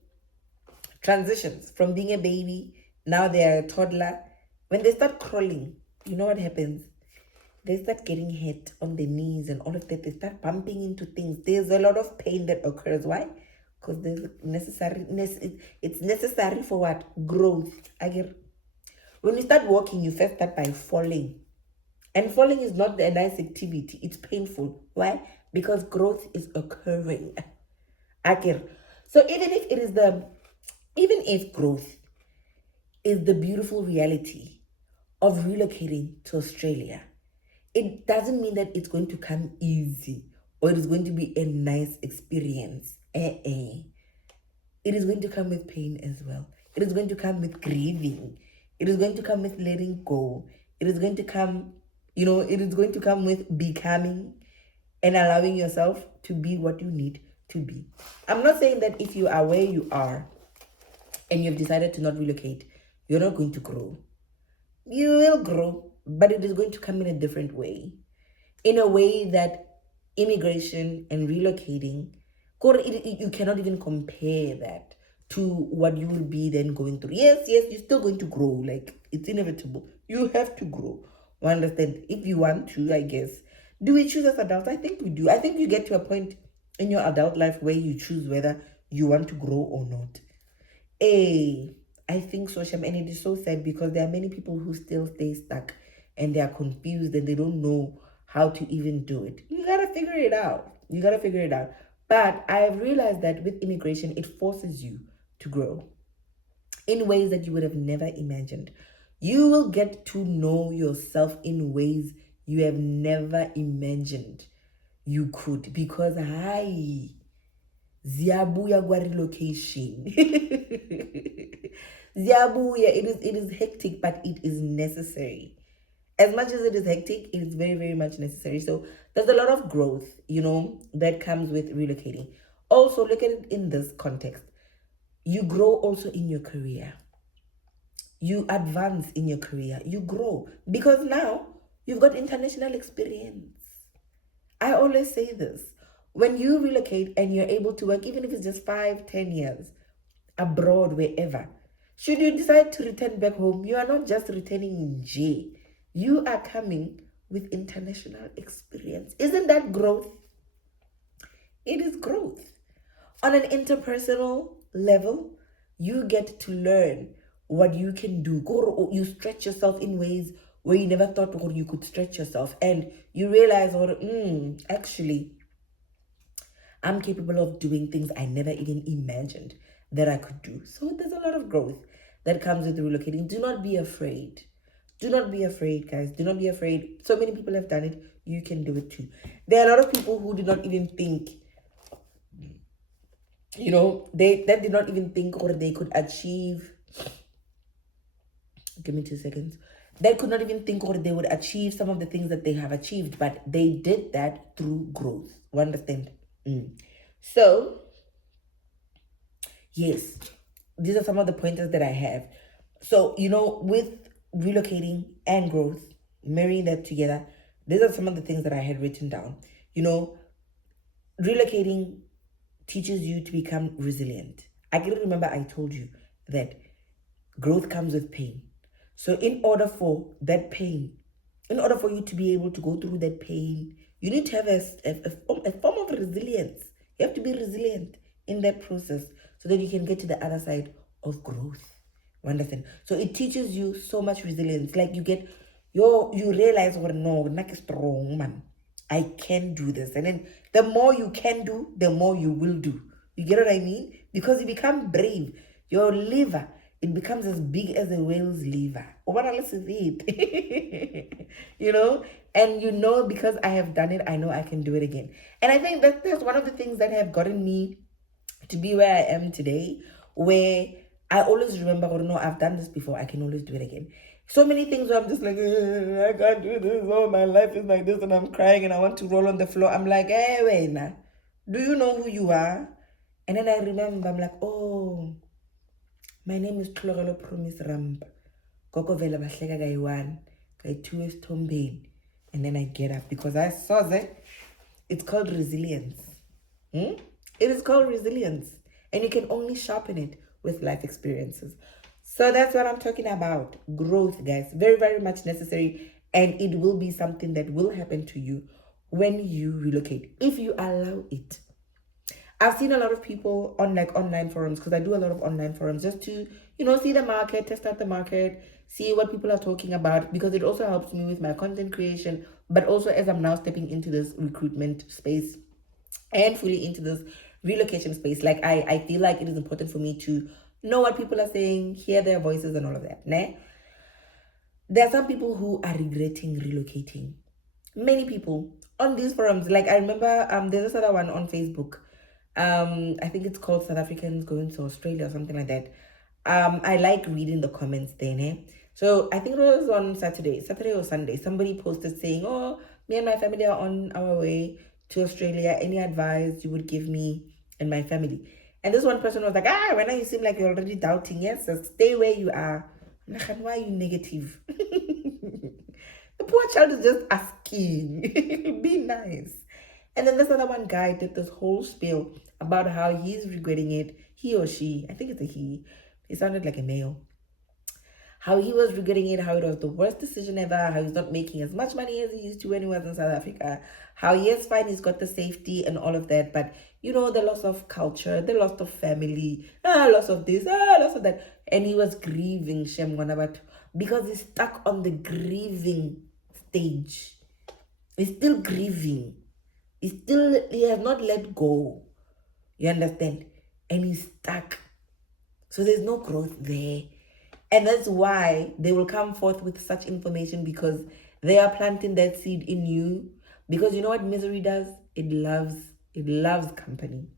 transitions from being a baby, now they're a toddler, when they start crawling, you know what happens? They start getting hit on the knees and all of that. They start bumping into things. There's a lot of pain that occurs. Why? Because it's necessary for what? Growth. When you start walking, you first start by falling. And falling is not a nice activity. It's painful. Why? Because growth is occurring. So even if growth is the beautiful reality of relocating to Australia, it doesn't mean that it's going to come easy or it is going to be a nice experience. It is going to come with pain as well. It is going to come with grieving. It is going to come with letting go. It is going to come, it is going to come with becoming and allowing yourself to be what you need to be. I'm not saying that if you are where you are and you've decided to not relocate, you're not going to grow. You will grow, but it is going to come in a different way. In a way that immigration and relocating, you cannot even compare that to what you will be then going through. Yes, you're still going to grow. Like, it's inevitable. You have to grow. You understand? If you want to, I guess. Do we choose as adults? I think we do. I think you get to a point in your adult life where you choose whether you want to grow or not. I think so, Shem, and it is so sad because there are many people who still stay stuck and they are confused and they don't know how to even do it. You gotta figure it out. But I've realized that with immigration, it forces you to grow in ways that you would have never imagined. You will get to know yourself in ways you have never imagined you could, because hi, ziyabuya kwa relocation. Ziyabuya, it is hectic, but it is necessary. As much as it is hectic, it is very, very much necessary. So there's a lot of growth, that comes with relocating. Also, look at it in this context. You grow also in your career. You advance in your career. You grow because now you've got international experience. I always say this. When you relocate and you're able to work, even if it's just 5-10 years abroad, wherever, should you decide to return back home, you are not just returning in J. You are coming with international experience. Isn't that growth? It is growth. On an interpersonal level, you get to learn what you can do. You stretch yourself in ways where you never thought you could stretch yourself. And you realize, actually, I'm capable of doing things I never even imagined that I could do. So there's a lot of growth that comes with relocating. Do not be afraid. Do not be afraid, guys. Do not be afraid. So many people have done it. You can do it too. There are a lot of people who did not even think, they did not even think or they could achieve. Give me 2 seconds. They could not even think or they would achieve some of the things that they have achieved, but they did that through growth. You understand? So, yes, these are some of the pointers that I have. So, with relocating and growth, marrying that together, these are some of the things that I had written down. Relocating teaches you to become resilient. I can remember I told you that growth comes with pain. So in order for you to be able to go through that pain, you need to have a form of resilience. You have to be resilient in that process so that you can get to the other side of growth. You understand? So it teaches you so much resilience. Like you realize, no, I'm strong, man. I can do this. And then the more you can do, the more you will do. You get what I mean? Because you become brave. Your liver, it becomes as big as a whale's liver. What else is it? And because I have done it, I know I can do it again. And I think that's one of the things that have gotten me to be where I am today, where I always remember, no, I've done this before, I can always do it again. So many things where I'm just like, I can't do this, oh, my life is like this, and I'm crying and I want to roll on the floor. I'm like, hey, wait, now, do you know who you are? And then I remember, I'm like, oh, my name is Tlogelo Promise Ramp. Koko vela bahleka kayi-1, kayi-2 esithombeni. And then I get up because I saw that it's called resilience. It is called resilience. And you can only sharpen it with life experiences. So that's what I'm talking about. Growth, guys. Very, very much necessary. And it will be something that will happen to you when you relocate, if you allow it. I've seen a lot of people on online forums, because I do a lot of online forums, just to, see the market, test out the market, see what people are talking about, because it also helps me with my content creation, but also as I'm now stepping into this recruitment space and fully into this relocation space. Like I feel like it is important for me to know what people are saying, hear their voices and all of that. Né? There are some people who are regretting relocating. Many people on these forums. Like I remember there's this other one on Facebook. I think it's called South Africans Going to Australia or something like that. I like reading the comments there. Eh? So I think it was on Saturday or Sunday. Somebody posted saying, oh, me and my family are on our way to Australia. Any advice you would give me and my family? And this one person was like, right now you seem like you're already doubting. Yes, so stay where you are. I'm like, why are you negative? The poor child is just asking. Be nice. And then this other one guy did this whole spiel about how he's regretting it. He or she, I think it's a he. He sounded like a male. How he was regretting it, how it was the worst decision ever, how he's not making as much money as he used to when he was in South Africa. How, yes, fine, he's got the safety and all of that, but, the loss of culture, the loss of family, loss of this, loss of that. And he was grieving, Shem, because he's stuck on the grieving stage. He's still grieving. He has not let go. You understand? And he's stuck. So there's no growth there. And that's why they will come forth with such information, because they are planting that seed in you. Because you know what misery does? It loves company.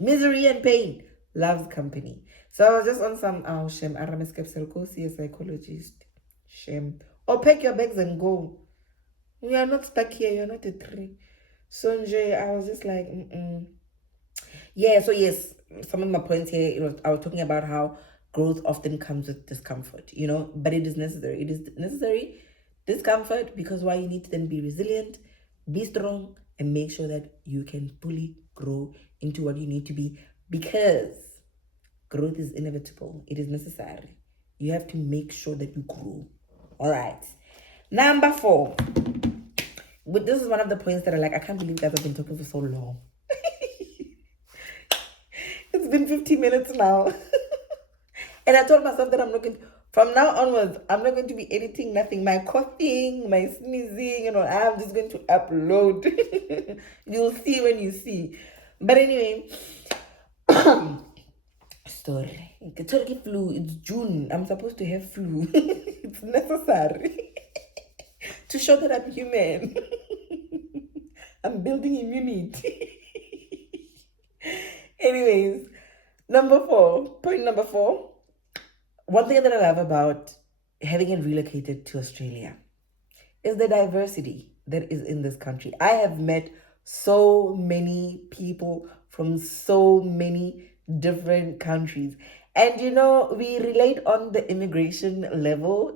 Misery and pain loves company. So I was just on some shame. Go see a psychologist. Shame. Or pack your bags and go. We are not stuck here. You're not a tree. So I was just like, yeah. So yes, some of my points here. I was talking about how growth often comes with discomfort. But it is necessary. It is necessary discomfort, because why, you need to then be resilient, be strong, and make sure that you can fully grow into what you need to be, because growth is inevitable. It is necessary. You have to make sure that you grow. All right. Number 4. But this is one of the points that I can't believe that I've been talking for so long. It's been 50 minutes now. And I told myself that from now onwards, I'm not going to be editing nothing. My coughing, my sneezing, I'm just going to upload. You'll see when you see. But anyway, story. Turkey flu, it's June. I'm supposed to have flu. It's necessary to show that I'm human. I'm building immunity. Anyways, point number 4. One thing that I love about having relocated to Australia is the diversity that is in this country. I have met so many people from so many different countries. And we relate on the immigration level,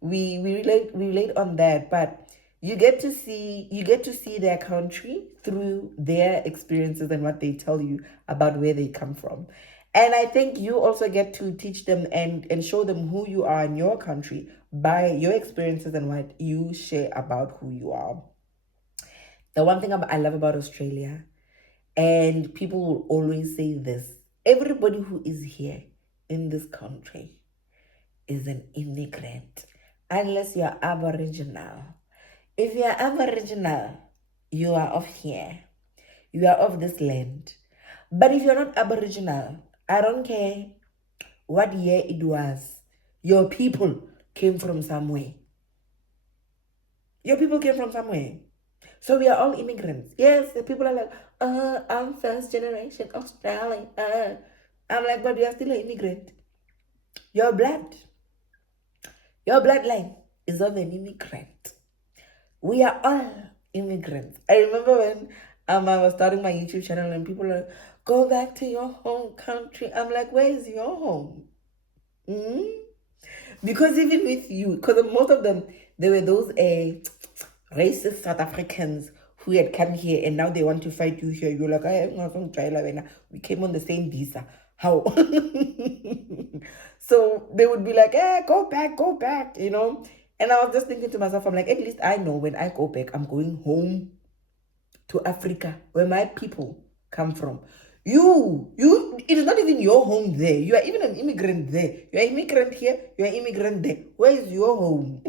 we relate on that, but you get to see their country through their experiences and what they tell you about where they come from. And I think you also get to teach them and show them who you are in your country by your experiences and what you share about who you are. The one thing I love about Australia, and people will always say this, everybody who is here in this country is an immigrant, unless you're Aboriginal. If you're Aboriginal, you are of here. You are of this land. But if you're not Aboriginal, I don't care what year it was, your people came from somewhere. Your people came from somewhere. So we are all immigrants. Yes, the people are like, I'm first generation Australian. I'm like, but you are still an immigrant. Your bloodline is of an immigrant. We are all immigrants. I remember when I was starting my YouTube channel and people are like, go back to your home country. I'm like, where is your home? Because even with you, because most of them, they were those racist South Africans who had come here and now they want to fight you here. You're like, I'm not from China. We came on the same visa. How? So they would be like, go back, And I was just thinking to myself, I'm like, at least I know when I go back, I'm going home to Africa, where my people come from. It is not even your home there. You are even an immigrant there. You are immigrant here, you are immigrant there. Where is your home?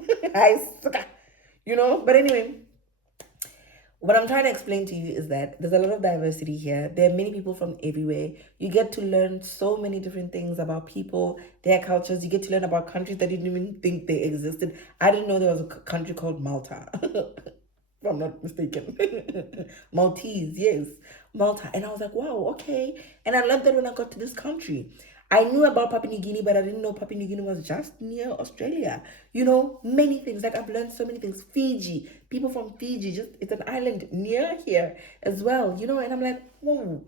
But anyway, what I'm trying to explain to you is that there's a lot of diversity here. There are many people from everywhere. You get to learn so many different things about people, their cultures. You get to learn about countries that you didn't even think they existed. I didn't know there was a country called Malta. If I'm not mistaken. Maltese, yes. Malta. And I was like, wow, okay. And I learned that when I got to this country. I knew about Papua New Guinea, but I didn't know Papua New Guinea was just near Australia. Many things. Like, I've learned so many things. Fiji, people from Fiji, it's an island near here as well, and I'm like, whoa,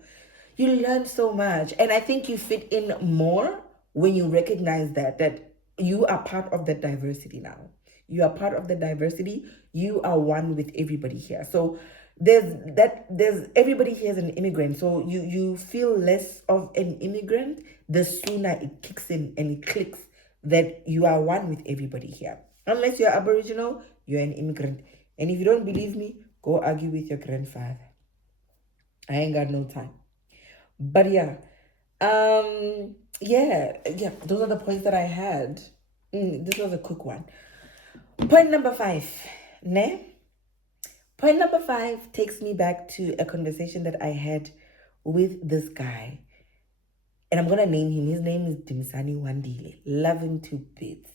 you learn so much. And I think you fit in more when you recognize that you are part of that diversity now. You are part of the diversity. You are one with everybody here. So there's everybody here is an immigrant. So you feel less of an immigrant the sooner it kicks in and it clicks that you are one with everybody here. Unless you're Aboriginal, you're an immigrant. And if you don't believe me, go argue with your grandfather. I ain't got no time. But yeah. Yeah, those are the points that I had. This was a quick one. Point number 5. Ne? Point number 5 takes me back to a conversation that I had with this guy. And I'm gonna name him. His name is Dimsani Wandile. Love him to bits.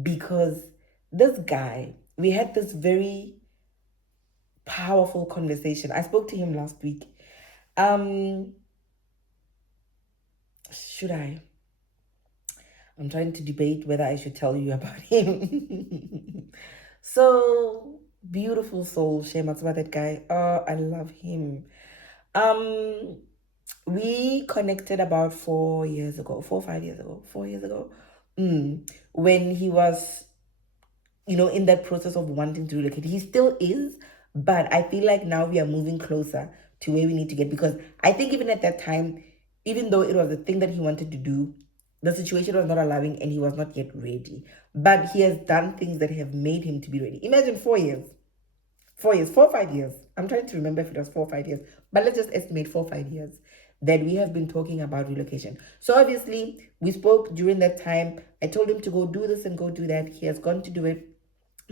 Because this guy, we had this very powerful conversation. I spoke to him last week. Um, should I? I'm trying to debate whether I should tell you about him. So beautiful soul, Shema, about that guy. Oh, I love him. Um, we connected about 4 years ago, 4 or 5 years ago, 4 years ago. When he was, in that process of wanting to relocate. He still is, but I feel like now we are moving closer to where we need to get, because I think even at that time, even though it was a thing that he wanted to do, the situation was not allowing and he was not yet ready. But he has done things that have made him to be ready. Imagine 4 years. 4 years, 4 or 5 years. I'm trying to remember if it was 4 or 5 years, but let's just estimate 4 or 5 years that we have been talking about relocation. So obviously, we spoke during that time. I told him to go do this and go do that. He has gone to do it,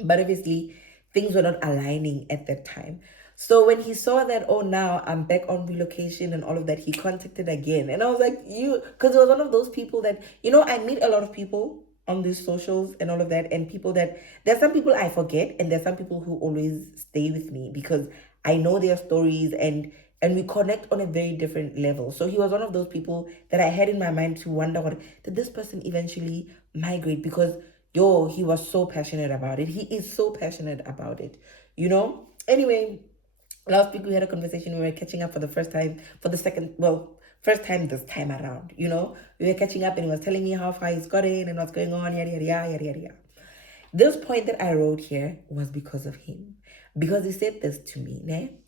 but obviously, things were not aligning at that time. So when he saw that, oh, now I'm back on relocation and all of that, he contacted again. And I was like, because it was one of those people that, I meet a lot of people on these socials and all of that, and people that, there's some people I forget, and there's some people who always stay with me because I know their stories, and we connect on a very different level. So he was one of those people that I had in my mind to wonder, what did this person eventually migrate? Because he was so passionate about it. He is so passionate about it, Anyway, last week we had a conversation. We were catching up for the first time, first time this time around, We were catching up and he was telling me how far he's gotten and what's going on, yada, yada, yada, yada, yada. This point that I wrote here was because of him. Because he said this to me, ne?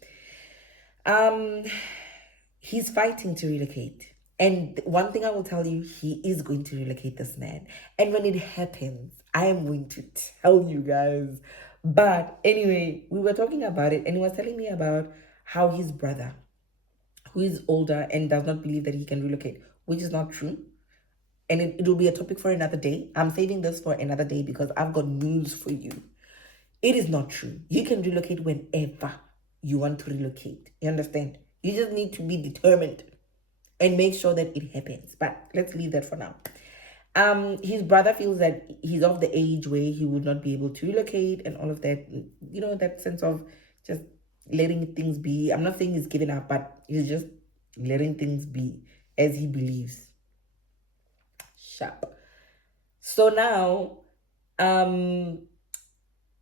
He's fighting to relocate. And one thing I will tell you, he is going to relocate, this man. And when it happens, I am going to tell you guys. But anyway, we were talking about it, and he was telling me about how his brother, who is older and does not believe that he can relocate, which is not true. And it will be a topic for another day. I'm saving this for another day because I've got news for you. It is not true. You can relocate whenever you want to relocate. You understand? You just need to be determined and make sure that it happens. But let's leave that for now. His brother feels that he's of the age where he would not be able to relocate and all of that. That sense of just letting things be. I'm not saying he's giving up, but he's just letting things be as he believes. Sharp. So now,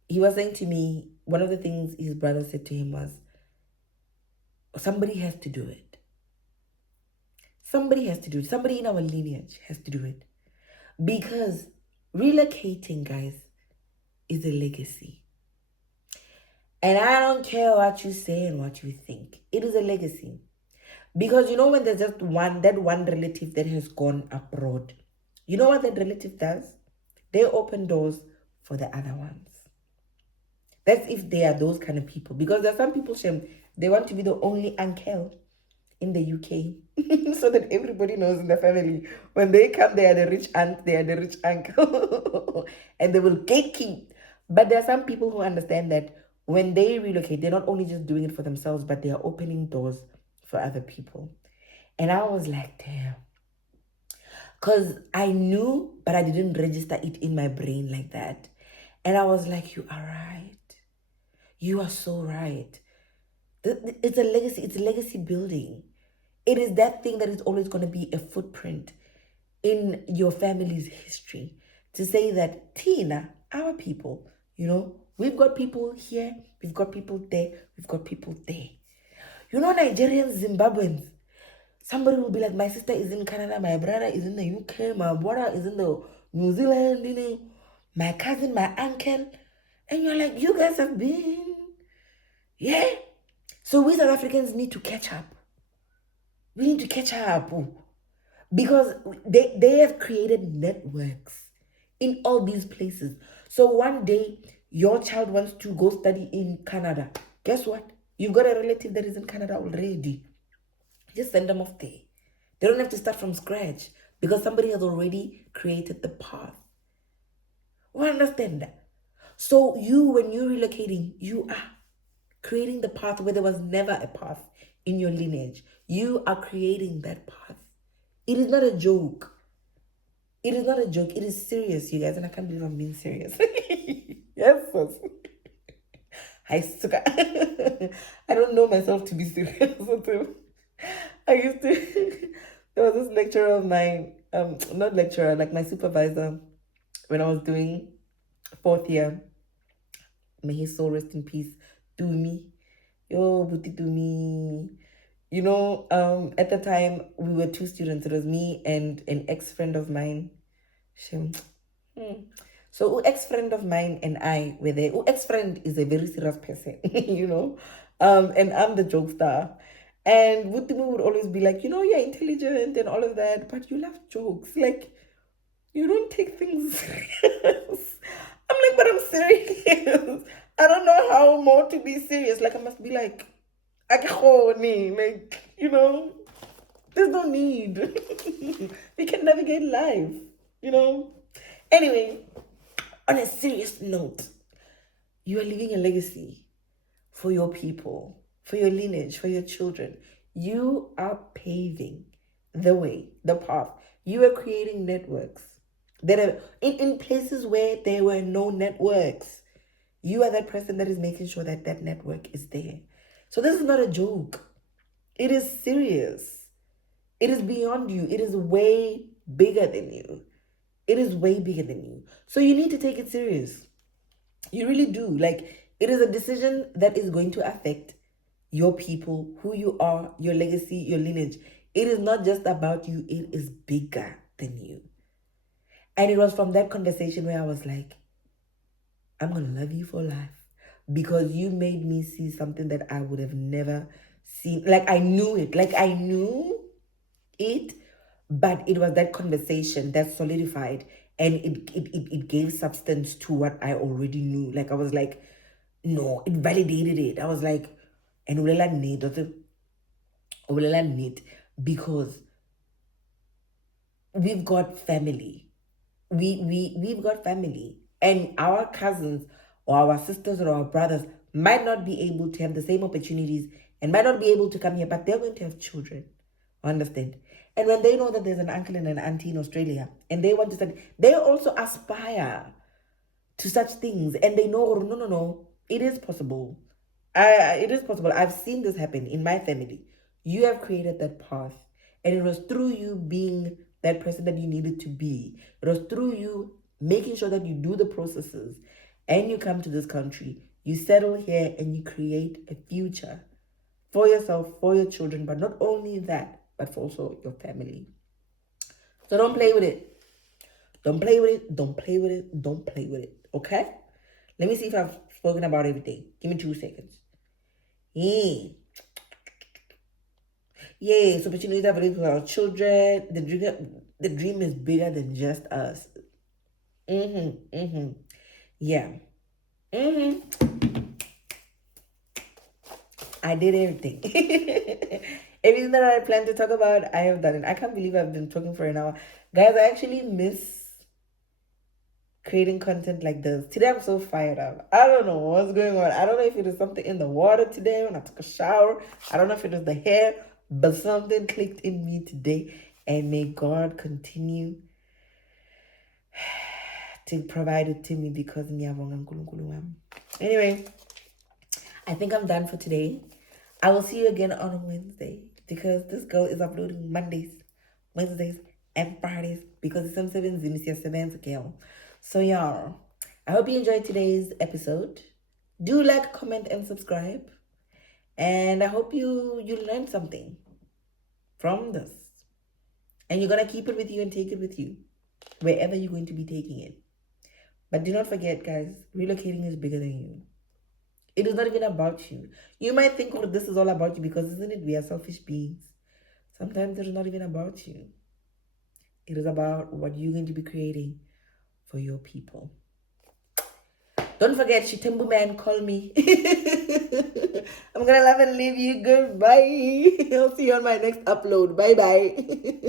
he was saying to me, one of the things his brother said to him was, somebody has to do it. Somebody has to do it. Somebody in our lineage has to do it. Because relocating, guys, is a legacy. And I don't care what you say and what you think. It is a legacy. Because when there's just that one relative that has gone abroad, you know what that relative does? They open doors for the other ones. That's if they are those kind of people. Because there are some people, they want to be the only uncle in the UK so that everybody knows in the family when they come, they are the rich aunt, they are the rich uncle, and they will gatekeep. But there are some people who understand that when they relocate, they're not only just doing it for themselves, but they are opening doors for other people. And I was like, damn. Because I knew, but I didn't register it in my brain like that. And I was like, you are right. You are so right. It's a legacy. It's a legacy building. It is that thing that is always going to be a footprint in your family's history to say that, Tina, our people, we've got people here, we've got people there, we've got people there. Nigerians, Zimbabweans, somebody will be like, my sister is in Canada, my brother is in the UK, my brother is in the New Zealand, my cousin, my uncle. And you're like, you guys have been, yeah. So we South Africans need to catch up. We need to catch up because they have created networks in all these places. So one day your child wants to go study in Canada. Guess what? You've got a relative that is in Canada already. Just send them off there. They don't have to start from scratch because somebody has already created the path. We understand that. So when you're relocating, you are creating the path where there was never a path in your lineage. You are creating that path. It is not a joke. It is not a joke. It is serious, you guys, and I can't believe I'm being serious. Yes, sis. I suka. I don't know myself to be serious. I used to. There was this lecturer of mine, not lecturer, like my supervisor, when I was doing fourth year. May his soul rest in peace. To me, yo, buti to me. You know, at the time we were two students. It was me and an ex-friend of mine. Shem. So, ex-friend of mine and I were there. Ex-friend is a very serious person, you know. And I'm the jokester. And Wutimu would always be like, you know, you're intelligent and all of that, but you love jokes. Like, you don't take things serious. I'm like, but I'm serious. I don't know how more to be serious. Like, I must be like, like, you know, there's no need. We can navigate life, you know. Anyway, on a serious note, you are leaving a legacy for your people, for your lineage, for your children. You are paving the way, the path. You are creating networks that are in places where there were no networks. You are that person that is making sure that that network is there. So this is not a joke. It is serious. It is beyond you. It is way bigger than you. It is way bigger than you. So you need to take it serious. You really do. Like, it is a decision that is going to affect your people, who you are, your legacy, your lineage. It is not just about you, it is bigger than you. And it was from that conversation where I was like, I'm going to love you for life because you made me see something that I would have never seen. Like, I knew it. Like, I knew it, but it was that conversation that solidified and it gave substance to what I already knew. Like, I was like, no, it validated it. I was like, and ulela need because we've got family. We've got family, and our cousins or our sisters or our brothers might not be able to have the same opportunities and might not be able to come here, but they're going to have children. Understand? And when they know that there's an uncle and an auntie in Australia and they want to study, they also aspire to such things, and they know, oh, no, it is possible. It is possible. I've seen this happen in my family. You have created that path, and it was through you being that person that you needed to be. It was through you making sure that you do the processes, and you come to this country, you settle here, and you create a future for yourself, for your children, but not only that, but for also your family. So don't play with it. Don't play with it. Don't play with it. Don't play with it. Okay? Let me see if I've spoken about everything. Give me 2 seconds. Yeah. Yes, opportunities available for our children. The dream is bigger than just us. Yeah. I did everything. Everything that I planned to talk about, I have done it. I can't believe I've been talking for an hour. Guys, I actually miss creating content like this. Today I'm so fired up. I don't know what's going on. I don't know if it is something in the water today when I took a shower. I don't know if it is the hair, but something clicked in me today. And may God continue to provide it to me because anyway, I think I'm done for today. I will see you again on Wednesday because this girl is uploading Mondays, Wednesdays, and Fridays because it's some 7 girl. So y'all, I hope you enjoyed today's episode. Do like, comment, and subscribe. And I hope you learned something from this. And you're going to keep it with you and take it with you wherever you're going to be taking it. But do not forget, guys, relocating is bigger than you. It is not even about you. You might think, oh, this is all about you because isn't it? We are selfish beings. Sometimes it is not even about you. It is about what you're going to be creating for your people. Don't forget, Shitembu man, call me. I'm gonna love and leave you. Goodbye. I'll see you on my next upload. Bye-bye.